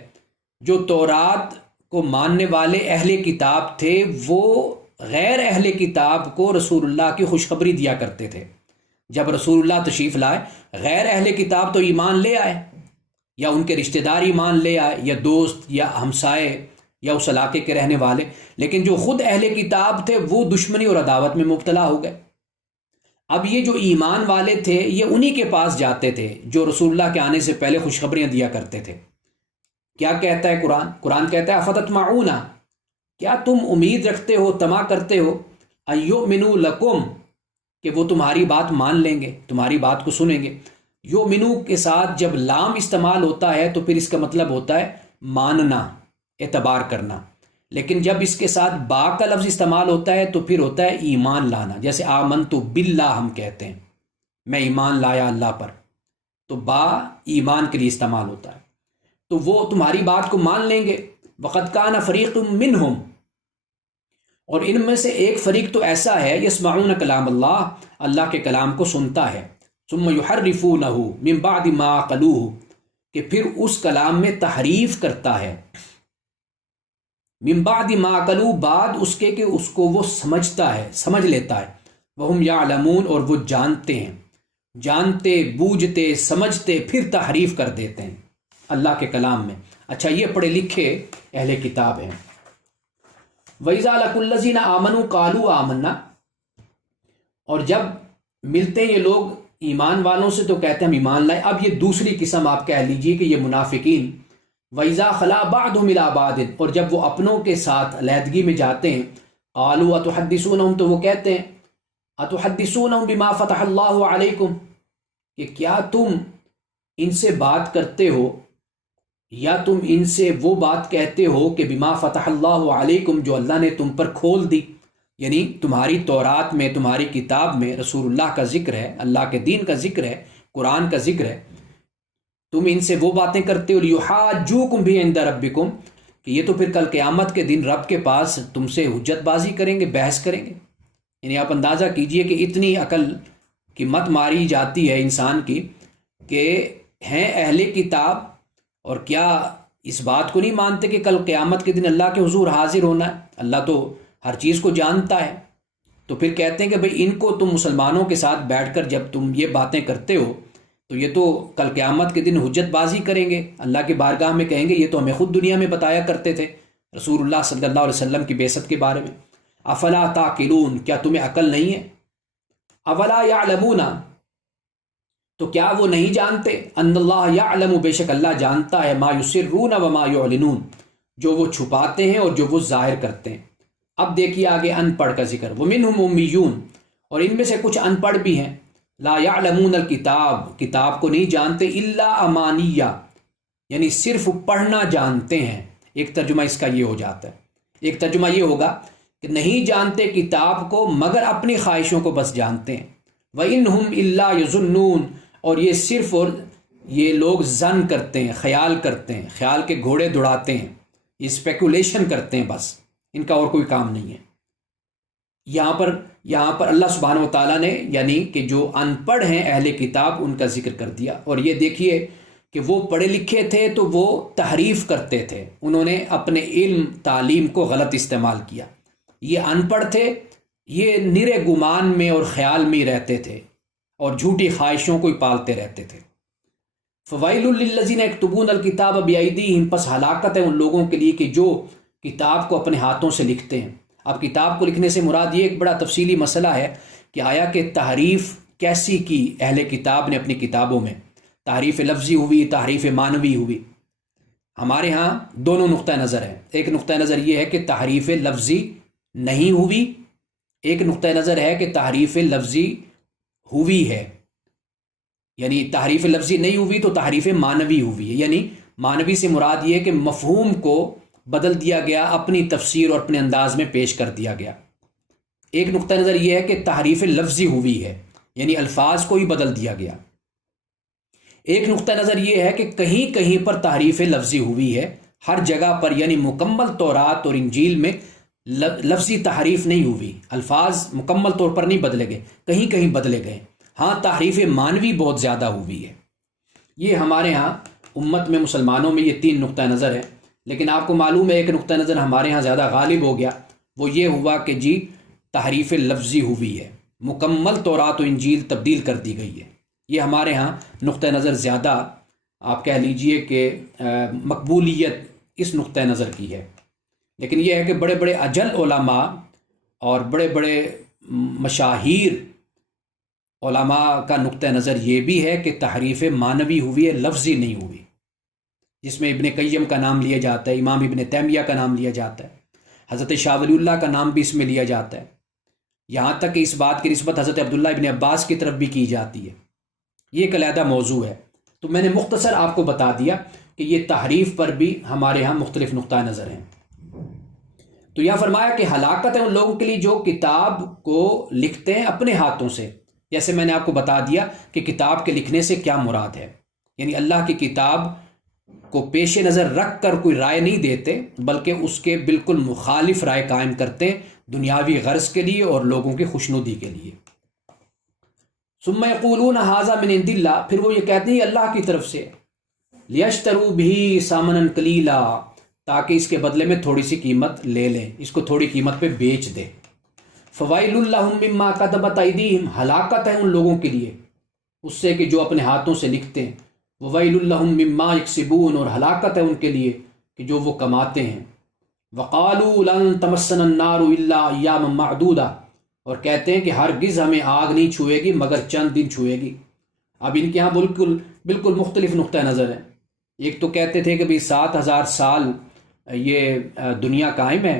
جو تورات کو ماننے والے اہل کتاب تھے وہ غیر اہل کتاب کو رسول اللہ کی خوشخبری دیا کرتے تھے۔ جب رسول اللہ تشریف لائے، غیر اہل کتاب تو ایمان لے آئے، یا ان کے رشتہ دار ایمان لے آئے، یا دوست یا ہمسائے یا اس علاقے کے رہنے والے، لیکن جو خود اہل کتاب تھے وہ دشمنی اور عداوت میں مبتلا ہو گئے۔ اب یہ جو ایمان والے تھے یہ انہی کے پاس جاتے تھے جو رسول اللہ کے آنے سے پہلے خوشخبریاں دیا کرتے تھے۔ کیا کہتا ہے قرآن؟ قرآن کہتا ہے افتطمعون، کیا تم امید رکھتے ہو، طمع کرتے ہو، ایؤمنوا لکم، کہ وہ تمہاری بات مان لیں گے، تمہاری بات کو سنیں گے۔ یؤمنو کے ساتھ جب لام استعمال ہوتا ہے تو پھر اس کا مطلب ہوتا ہے ماننا، اعتبار کرنا، لیکن جب اس کے ساتھ با کا لفظ استعمال ہوتا ہے تو پھر ہوتا ہے ایمان لانا۔ جیسے آمنت باللہ ہم کہتے ہیں، میں ایمان لایا اللہ پر، تو با ایمان کے لیے استعمال ہوتا ہے، تو وہ تمہاری بات کو مان لیں گے۔ وقد کان فریق منہم، اور ان میں سے ایک فریق تو ایسا ہے یسمعون کلام اللہ، اللہ کے کلام کو سنتا ہے، ثم یحرفونہ من بعد ما عقلوہ، کہ پھر اس کلام میں تحریف کرتا ہے، من بعد ما عقلوہ، بعد اس کے کہ اس کو وہ سمجھتا ہے، سمجھ لیتا ہے، وہم یعلمون، اور وہ جانتے ہیں، جانتے بوجھتے سمجھتے پھر تحریف کر دیتے ہیں اللہ کے کلام میں۔ اچھا، یہ پڑھے لکھے اہل کتاب ہیں۔ وَإِذَا لَقُوا الَّذِينَ آمَنُوا قَالُوا آمَنَّا، اور جب ملتے ہیں یہ لوگ ایمان والوں سے تو کہتے ہیں ہم ایمان لائے۔ اب یہ دوسری قسم آپ کہہ لیجئے کہ یہ منافقین، وَإِذَا خَلَا بَعْضُهُمْ إِلَىٰ بَعْضٍ، اور جب وہ اپنوں کے ساتھ علیحدگی میں جاتے ہیں، قَالُوا أَتُحَدِّثُونَهُمْ، تو وہ کہتے ہیں أَتُحَدِّثُونَهُمْ بِمَا فَتَحَ اللَّهُ عَلَيْكُمْ، کہ کیا تم ان سے بات کرتے ہو یا تم ان سے وہ بات کہتے ہو کہ بما فتح اللہ علیکم، جو اللہ نے تم پر کھول دی، یعنی تمہاری تورات میں، تمہاری کتاب میں رسول اللہ کا ذکر ہے، اللہ کے دین کا ذکر ہے، قرآن کا ذکر ہے، تم ان سے وہ باتیں کرتے ہو لیحاجوکم بھی عند ربکم، کہ یہ تو پھر کل قیامت کے دن رب کے پاس تم سے حجت بازی کریں گے، بحث کریں گے۔ یعنی آپ اندازہ کیجئے کہ اتنی عقل کی مت ماری جاتی ہے انسان کی کہ ہیں اہل کتاب اور کیا اس بات کو نہیں مانتے کہ کل قیامت کے دن اللہ کے حضور حاضر ہونا ہے؟ اللہ تو ہر چیز کو جانتا ہے، تو پھر کہتے ہیں کہ بھئی ان کو تم مسلمانوں کے ساتھ بیٹھ کر جب تم یہ باتیں کرتے ہو تو یہ تو کل قیامت کے دن حجت بازی کریں گے، اللہ کی بارگاہ میں کہیں گے یہ تو ہمیں خود دنیا میں بتایا کرتے تھے رسول اللہ صلی اللہ علیہ وسلم کی بعثت کے بارے میں۔ افلا تعقلون، کیا تمہیں عقل نہیں ہے؟ اولا یعلمون، تو کیا وہ نہیں جانتے؟ ان اللہ یعلم، بے شک اللہ جانتا ہے، ما یسرون و ما یعلنون، جو وہ چھپاتے ہیں اور جو وہ ظاہر کرتے ہیں۔ اب دیکھیے آگے ان پڑھ کا ذکر، ومنہم امیون، اور ان میں سے کچھ ان پڑھ بھی ہیں، لا یعلمون الکتاب، کتاب کو نہیں جانتے، الا امانیہ، یعنی صرف پڑھنا جانتے ہیں۔ ایک ترجمہ اس کا یہ ہو جاتا ہے، ایک ترجمہ یہ ہوگا کہ نہیں جانتے کتاب کو مگر اپنی خواہشوں کو بس جانتے ہیں۔ وَإِنْهُمْ إِلَّا يَظُنُّونَ، اور یہ صرف اور یہ لوگ ظن کرتے ہیں، خیال کرتے ہیں، خیال کے گھوڑے دوڑاتے ہیں، یہ اسپیکولیشن کرتے ہیں، بس ان کا اور کوئی کام نہیں ہے۔ یہاں پر اللہ سبحانہ و تعالیٰ نے یعنی کہ جو ان پڑھ ہیں اہل کتاب ان کا ذکر کر دیا، اور یہ دیکھیے کہ وہ پڑھے لکھے تھے تو وہ تحریف کرتے تھے، انہوں نے اپنے علم تعلیم کو غلط استعمال کیا۔ یہ ان پڑھ تھے، یہ نرے گمان میں اور خیال میں ہی رہتے تھے اور جھوٹی خواہشوں کو ہی پالتے رہتے تھے۔ فوائل للذین یکتبون الکتاب بایدیہم، پس ہلاکت ہے ان لوگوں کے لیے کہ جو کتاب کو اپنے ہاتھوں سے لکھتے ہیں۔ اب کتاب کو لکھنے سے مراد یہ ایک بڑا تفصیلی مسئلہ ہے کہ آیا کہ تحریف کیسی کی اہل کتاب نے اپنی کتابوں میں؟ تحریف لفظی ہوئی، تحریف معنوی ہوئی؟ ہمارے ہاں دونوں نقطہ نظر ہیں۔ ایک نقطہ نظر یہ ہے کہ تحریف لفظی نہیں ہوئی، ایک نقطہ نظر ہے کہ تحریف لفظی ہوئی ہے، یعنی تحریف لفظی نہیں ہوئی تو تحریف معنوی ہوئی ہے، یعنی معنوی سے مراد یہ کہ مفہوم کو بدل دیا گیا، اپنی تفسیر اور اپنے انداز میں پیش کر دیا گیا۔ ایک نقطہ نظر یہ ہے کہ تحریف لفظی ہوئی ہے، یعنی الفاظ کو ہی بدل دیا گیا۔ ایک نقطہ نظر یہ ہے کہ کہیں کہیں پر تحریف لفظی ہوئی ہے، ہر جگہ پر یعنی مکمل تورات اور انجیل میں لفظی تحریف نہیں ہوئی، الفاظ مکمل طور پر نہیں بدلے گئے، کہیں کہیں بدلے گئے۔ ہاں تحریف معنوی بہت زیادہ ہوئی ہے۔ یہ ہمارے ہاں امت میں مسلمانوں میں یہ 3 نقطہ نظر ہے، لیکن آپ کو معلوم ہے ایک نقطہ نظر ہمارے ہاں زیادہ غالب ہو گیا، وہ یہ ہوا کہ جی تحریف لفظی ہوئی ہے، مکمل تورات و انجیل تبدیل کر دی گئی ہے۔ یہ ہمارے ہاں نقطہ نظر زیادہ آپ کہہ لیجئے کہ مقبولیت اس نقطہ نظر کی ہے۔ لیکن یہ ہے کہ بڑے بڑے اجل علماء اور بڑے بڑے مشاہیر علماء کا نقطہ نظر یہ بھی ہے کہ تحریف معنوی ہوئی ہے، لفظی نہیں ہوئی، جس میں ابن قیم کا نام لیا جاتا ہے، امام ابن تیمیہ کا نام لیا جاتا ہے، حضرت شاہ ولی اللہ کا نام بھی اس میں لیا جاتا ہے، یہاں تک کہ اس بات کی نسبت حضرت عبداللہ ابن عباس کی طرف بھی کی جاتی ہے۔ یہ ایک علیحدہ موضوع ہے، تو میں نے مختصر آپ کو بتا دیا کہ یہ تحریف پر بھی ہمارے ہاں مختلف نقطہ نظر ہیں۔ تو یہ فرمایا کہ ہلاکت ہے ان لوگوں کے لیے جو کتاب کو لکھتے ہیں اپنے ہاتھوں سے، جیسے میں نے آپ کو بتا دیا کہ کتاب کے لکھنے سے کیا مراد ہے، یعنی اللہ کی کتاب کو پیش نظر رکھ کر کوئی رائے نہیں دیتے، بلکہ اس کے بالکل مخالف رائے قائم کرتے ہیں دنیاوی غرض کے لیے اور لوگوں کی خوشنودی کے لیے۔ ثم یقولون ھذا من عند اللہ، پھر وہ یہ کہتے ہیں اللہ کی طرف سے، لیشتروا بہ ثمنا قلیلا، تاکہ اس کے بدلے میں تھوڑی سی قیمت لے لیں، اس کو تھوڑی قیمت پہ بیچ دیں۔ فویل لہم مما کتبت ایدیہم، ہلاکت ہے ان لوگوں کے لیے اس سے کہ جو اپنے ہاتھوں سے لکھتے ہیں، وویل لہم مما یکسبون، اور ہلاکت ہے ان کے لیے کہ جو وہ کماتے ہیں۔ وقالوا لن تمسنا النار الا ایاما معدودہ، اور کہتے ہیں کہ ہرگز ہمیں آگ نہیں چھوئے گی مگر چند دن چھوئے گی۔ اب ان کے ہاں بالکل مختلف نقطہ نظر ہے۔ ایک تو کہتے تھے کہ 7,000 سال یہ دنیا قائم ہے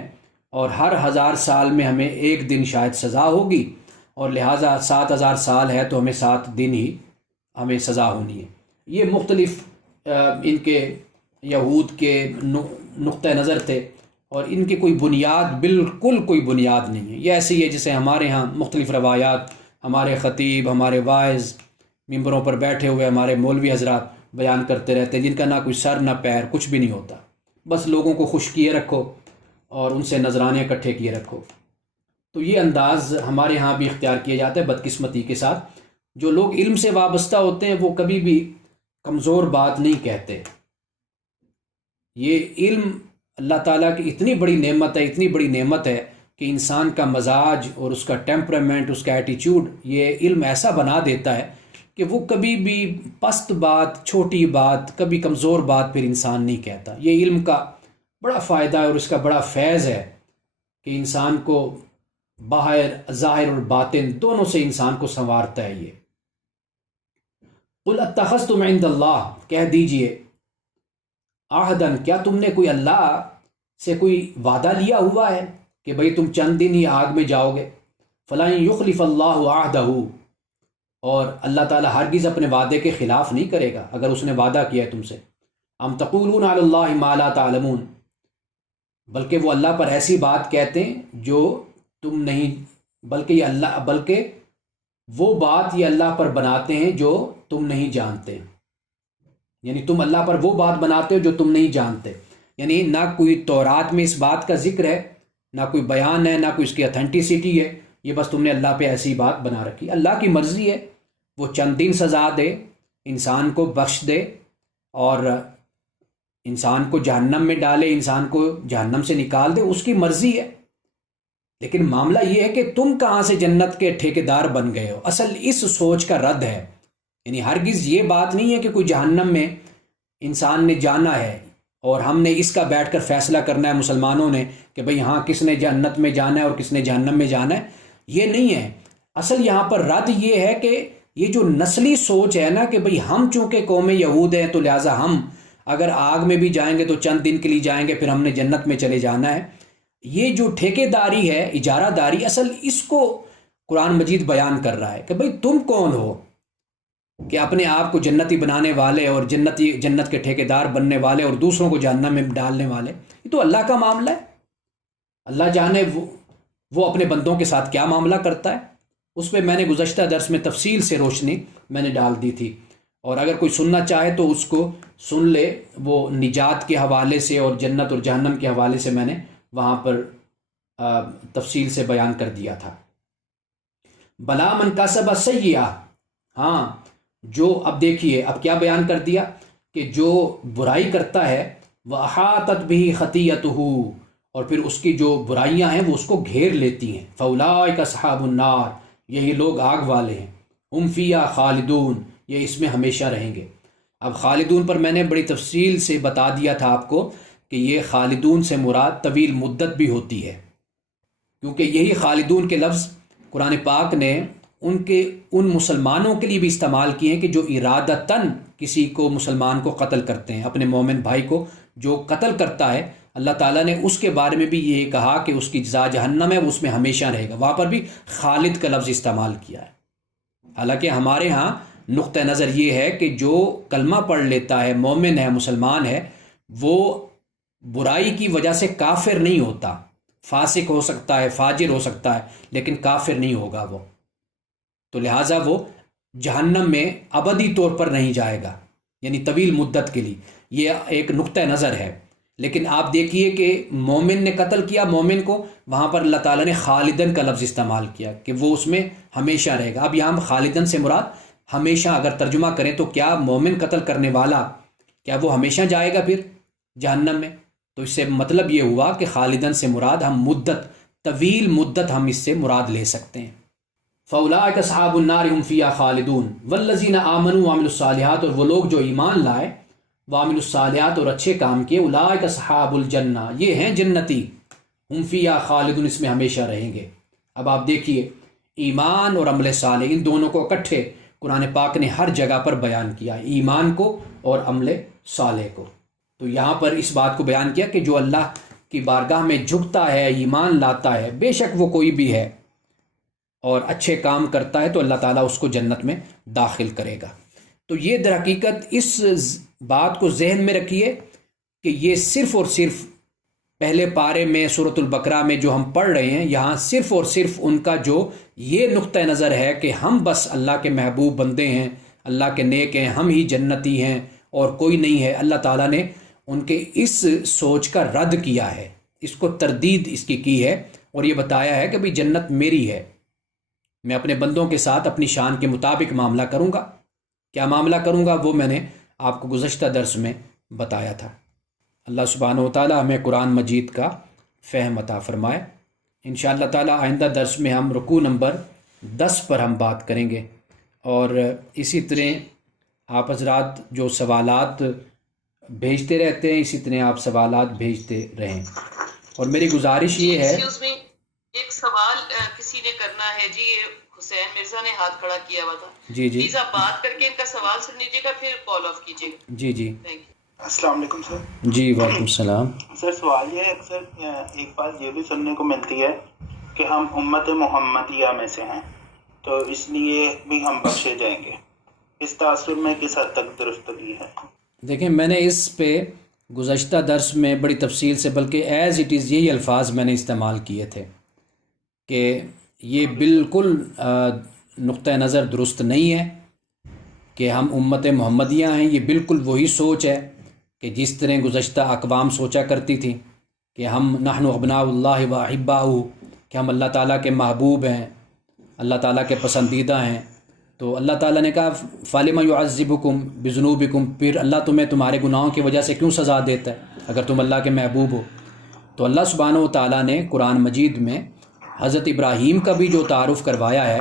اور ہر 1000 سال میں ہمیں ایک دن شاید سزا ہوگی، اور لہٰذا 7,000 سال ہے تو ہمیں 7 دن ہی ہمیں سزا ہونی ہے۔ یہ مختلف ان کے یہود کے نقطہ نظر تھے، اور ان کی کوئی بنیاد، بالکل کوئی بنیاد نہیں ہے۔ یہ ایسی ہے جسے ہمارے ہاں مختلف روایات، ہمارے خطیب، ہمارے واعظ ممبروں پر بیٹھے ہوئے ہمارے مولوی حضرات بیان کرتے رہتے ہیں، جن کا نہ کوئی سر نہ پیر، کچھ بھی نہیں ہوتا، بس لوگوں کو خوش کیے رکھو اور ان سے نذرانے اکٹھے کیے رکھو۔ تو یہ انداز ہمارے ہاں بھی اختیار کیا جاتا ہے بدقسمتی کے ساتھ۔ جو لوگ علم سے وابستہ ہوتے ہیں وہ کبھی بھی کمزور بات نہیں کہتے۔ یہ علم اللہ تعالیٰ کی اتنی بڑی نعمت ہے، اتنی بڑی نعمت ہے کہ انسان کا مزاج اور اس کا ٹیمپرامنٹ، اس کا ایٹیچیوڈ، یہ علم ایسا بنا دیتا ہے کہ وہ کبھی بھی پست بات، چھوٹی بات، کبھی کمزور بات پھر انسان نہیں کہتا۔ یہ علم کا بڑا فائدہ ہے اور اس کا بڑا فیض ہے کہ انسان کو باہر، ظاہر اور باطن دونوں سے انسان کو سنوارتا ہے۔ یہ قل اتخذتم عند اللہ، کہہ دیجئے عہدن، کیا تم نے کوئی اللہ سے کوئی وعدہ لیا ہوا ہے کہ بھئی تم چند دن ہی آگ میں جاؤ گے؟ فلن یخلف اللہ عہدہ، اور اللہ تعالیٰ ہرگز اپنے وعدے کے خلاف نہیں کرے گا اگر اس نے وعدہ کیا ہے تم سے۔ ام تقولون علی اللہ ما لا تعلمون، بلکہ وہ اللہ پر ایسی بات کہتے ہیں جو تم نہیں، بلکہ وہ بات یہ اللہ پر بناتے ہیں جو تم نہیں جانتے، یعنی تم اللہ پر وہ بات بناتے ہو جو تم نہیں جانتے۔ یعنی نہ کوئی تورات میں اس بات کا ذکر ہے، نہ کوئی بیان ہے، نہ کوئی اس کی اتھینٹیسٹی ہے، یہ بس تم نے اللہ پہ ایسی بات بنا رکھی۔ اللہ کی مرضی ہے، وہ چند دن سزا دے، انسان کو بخش دے اور انسان کو جہنم میں ڈالے، انسان کو جہنم سے نکال دے، اس کی مرضی ہے۔ لیکن معاملہ یہ ہے کہ تم کہاں سے جنت کے ٹھیکیدار بن گئے ہو، اصل اس سوچ کا رد ہے۔ یعنی ہرگز یہ بات نہیں ہے کہ کوئی جہنم میں انسان نے جانا ہے اور ہم نے اس کا بیٹھ کر فیصلہ کرنا ہے مسلمانوں نے کہ بھئی ہاں کس نے جنت میں جانا ہے اور کس نے جہنم میں جانا ہے، یہ نہیں ہے۔ اصل یہاں پر رد یہ ہے کہ یہ جو نسلی سوچ ہے نا کہ بھئی ہم چونکہ قوم یہود ہیں تو لہٰذا ہم اگر آگ میں بھی جائیں گے تو چند دن کے لیے جائیں گے، پھر ہم نے جنت میں چلے جانا ہے، یہ جو ٹھیکے داری ہے، اجارہ داری، اصل اس کو قرآن مجید بیان کر رہا ہے کہ بھئی تم کون ہو کہ اپنے آپ کو جنتی بنانے والے اور جنت کے ٹھیکیدار بننے والے اور دوسروں کو جہنم میں ڈالنے والے۔ یہ تو اللہ کا معاملہ ہے، اللہ جانے وہ اپنے بندوں کے ساتھ کیا معاملہ کرتا ہے۔ اس پہ میں نے گزشتہ درس میں تفصیل سے روشنی میں نے ڈال دی تھی، اور اگر کوئی سننا چاہے تو اس کو سن لے، وہ نجات کے حوالے سے اور جنت اور جہنم کے حوالے سے میں نے وہاں پر تفصیل سے بیان کر دیا تھا۔ بلا من کسب سیئہ، ہاں جو، اب دیکھیے اب کیا بیان کر دیا کہ جو برائی کرتا ہے وَأَحَاطَتْ بِهِ خَطِيئَتُهُ، اور پھر اس کی جو برائیاں ہیں وہ اس کو گھیر لیتی ہیں، فَأُولَٰئِكَ أَصْحَابُ النَّارِ، یہی لوگ آگ والے ہیں، ہم فیہا خالدون، یہ اس میں ہمیشہ رہیں گے۔ اب خالدون پر میں نے بڑی تفصیل سے بتا دیا تھا آپ کو کہ یہ خالدون سے مراد طویل مدت بھی ہوتی ہے، کیونکہ یہی خالدون کے لفظ قرآن پاک نے ان مسلمانوں کے لیے بھی استعمال کیے ہیں کہ جو ارادتاً کسی کو، مسلمان کو قتل کرتے ہیں، اپنے مومن بھائی کو جو قتل کرتا ہے، اللہ تعالیٰ نے اس کے بارے میں بھی یہ کہا کہ اس کی جزا جہنم ہے، وہ اس میں ہمیشہ رہے گا۔ وہاں پر بھی خالد کا لفظ استعمال کیا ہے۔ حالانکہ ہمارے ہاں نقطہ نظر یہ ہے کہ جو کلمہ پڑھ لیتا ہے، مومن ہے، مسلمان ہے، وہ برائی کی وجہ سے کافر نہیں ہوتا، فاسق ہو سکتا ہے، فاجر ہو سکتا ہے، لیکن کافر نہیں ہوگا وہ، تو لہٰذا وہ جہنم میں ابدی طور پر نہیں جائے گا، یعنی طویل مدت کے لیے۔ یہ ایک نقطہ نظر ہے۔ لیکن آپ دیکھیے کہ مومن نے قتل کیا مومن کو، وہاں پر اللہ تعالیٰ نے خالدن کا لفظ استعمال کیا کہ وہ اس میں ہمیشہ رہے گا۔ اب یہاں خالدن سے مراد ہمیشہ اگر ترجمہ کریں تو کیا مومن قتل کرنے والا کیا وہ ہمیشہ جائے گا پھر جہنم میں؟ تو اس سے مطلب یہ ہوا کہ خالدن سے مراد ہم مدت، طویل مدت ہم اس سے مراد لے سکتے ہیں۔ فَأُولَٰئِكَ أَصْحَابُ النَّارِ هُمْ فِيهَا خَالِدُونَ وَالَّذِينَ آمَنُوا وَعَمِلُوا الصَّالِحَاتِ، اور وہ لوگ جو ایمان لائے، وَعَمِلُوا الصَّالِحَاتِ اور اچھے کام کیے، أُولَٰئِكَ أَصْحَابُ الْجَنَّةِ، یہ ہیں جنتی، ہم فِيهَا خالدون، اس میں ہمیشہ رہیں گے۔ اب آپ دیکھیے ایمان اور عمل صالح، ان دونوں کو اکٹھے قرآن پاک نے ہر جگہ پر بیان کیا، ایمان کو اور عمل صالح کو۔ تو یہاں پر اس بات کو بیان کیا کہ جو اللہ کی بارگاہ میں جھکتا ہے، ایمان لاتا ہے، بے شک وہ کوئی بھی ہے، اور اچھے کام کرتا ہے تو اللہ تعالیٰ اس کو جنت میں داخل کرے گا۔ تو یہ در حقیقت اس بات کو ذہن میں رکھیے کہ یہ صرف اور صرف پہلے پارے میں سورۃ البقرہ میں جو ہم پڑھ رہے ہیں، یہاں صرف اور صرف ان کا جو یہ نقطہ نظر ہے کہ ہم بس اللہ کے محبوب بندے ہیں، اللہ کے نیک ہیں، ہم ہی جنتی ہیں اور کوئی نہیں ہے، اللہ تعالیٰ نے ان کے اس سوچ کا رد کیا ہے، اس کو تردید اس کی ہے، اور یہ بتایا ہے کہ بھئی جنت میری ہے، میں اپنے بندوں کے ساتھ اپنی شان کے مطابق معاملہ کروں گا۔ کیا معاملہ کروں گا وہ میں نے آپ کو گزشتہ درس میں بتایا تھا۔ اللہ سبحانہ و تعالی ہمیں قرآن مجید کا فہم عطا فرمائے۔ انشاءاللہ تعالی آئندہ درس میں ہم رکوع نمبر 10 پر ہم بات کریں گے، اور اسی طرح آپ حضرات جو سوالات بھیجتے رہتے ہیں، اسی طرح آپ سوالات بھیجتے رہیں، اور میری گزارش یہ ہے، ایک سوال کسی نے کرنا ہے جی، حسین مرزا نے ہاتھ کھڑا کیا ہوا تھا، جی پلیز آپ بات کر کے ان کا سوال سن لیجیے گا، پھر کال آف کیجیے گا۔ جی السلام علیکم سر۔ جی وعلیکم السلام۔ سر سوال یہ ہے، اکثر ایک بات یہ بھی سننے کو ملتی ہے کہ ہم امت محمدیہ میں سے ہیں تو اس لیے بھی ہم بخشے جائیں گے، اس تاثر میں کس حد تک درستگی ہے؟ دیکھیں میں نے اس پہ گزشتہ درس میں بڑی تفصیل سے، بلکہ ایز اٹ از یہی الفاظ میں نے استعمال کیے تھے کہ یہ بالکل نقطہ نظر درست نہیں ہے کہ ہم امت محمدیہ ہیں۔ یہ بالکل وہی سوچ ہے کہ جس طرح گزشتہ اقوام سوچا کرتی تھی کہ ہم نحن ابناء اللہ و احباؤہ، کہ ہم اللہ تعالیٰ کے محبوب ہیں، اللہ تعالیٰ کے پسندیدہ ہیں۔ تو اللہ تعالیٰ نے کہا فَلِمَ يُعَذِّبُكُمْ بِذُنُوبِكُمْ، پھر اللہ تمہیں تمہارے گناہوں کی وجہ سے کیوں سزا دیتا ہے اگر تم اللہ کے محبوب ہو؟ تو اللہ سبحانہ و تعالیٰ نے قرآن مجید میں حضرت ابراہیم کا بھی جو تعارف کروایا ہے،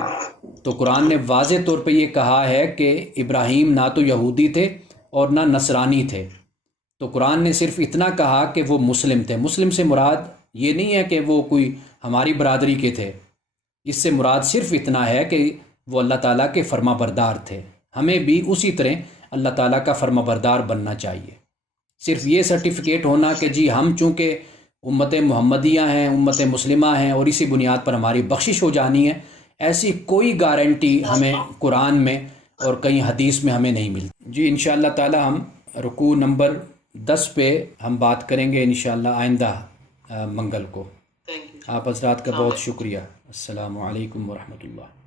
تو قرآن نے واضح طور پہ یہ کہا ہے کہ ابراہیم نہ تو یہودی تھے اور نہ نصرانی تھے۔ تو قرآن نے صرف اتنا کہا کہ وہ مسلم تھے۔ مسلم سے مراد یہ نہیں ہے کہ وہ کوئی ہماری برادری کے تھے، اس سے مراد صرف اتنا ہے کہ وہ اللہ تعالیٰ کے فرما بردار تھے۔ ہمیں بھی اسی طرح اللہ تعالیٰ کا فرما بردار بننا چاہیے۔ صرف یہ سرٹیفکیٹ ہونا کہ جی ہم چونکہ امت محمدیہ ہیں، امت مسلمہ ہیں، اور اسی بنیاد پر ہماری بخشش ہو جانی ہے، ایسی کوئی گارنٹی ہمیں قرآن میں اور کہیں حدیث میں ہمیں نہیں ملتی۔ جی انشاءاللہ تعالی ہم رکوع نمبر 10 پہ ہم بات کریں گے انشاءاللہ آئندہ منگل کو۔ آپ حضرات کا بہت شکریہ۔ السلام علیکم ورحمۃ اللہ۔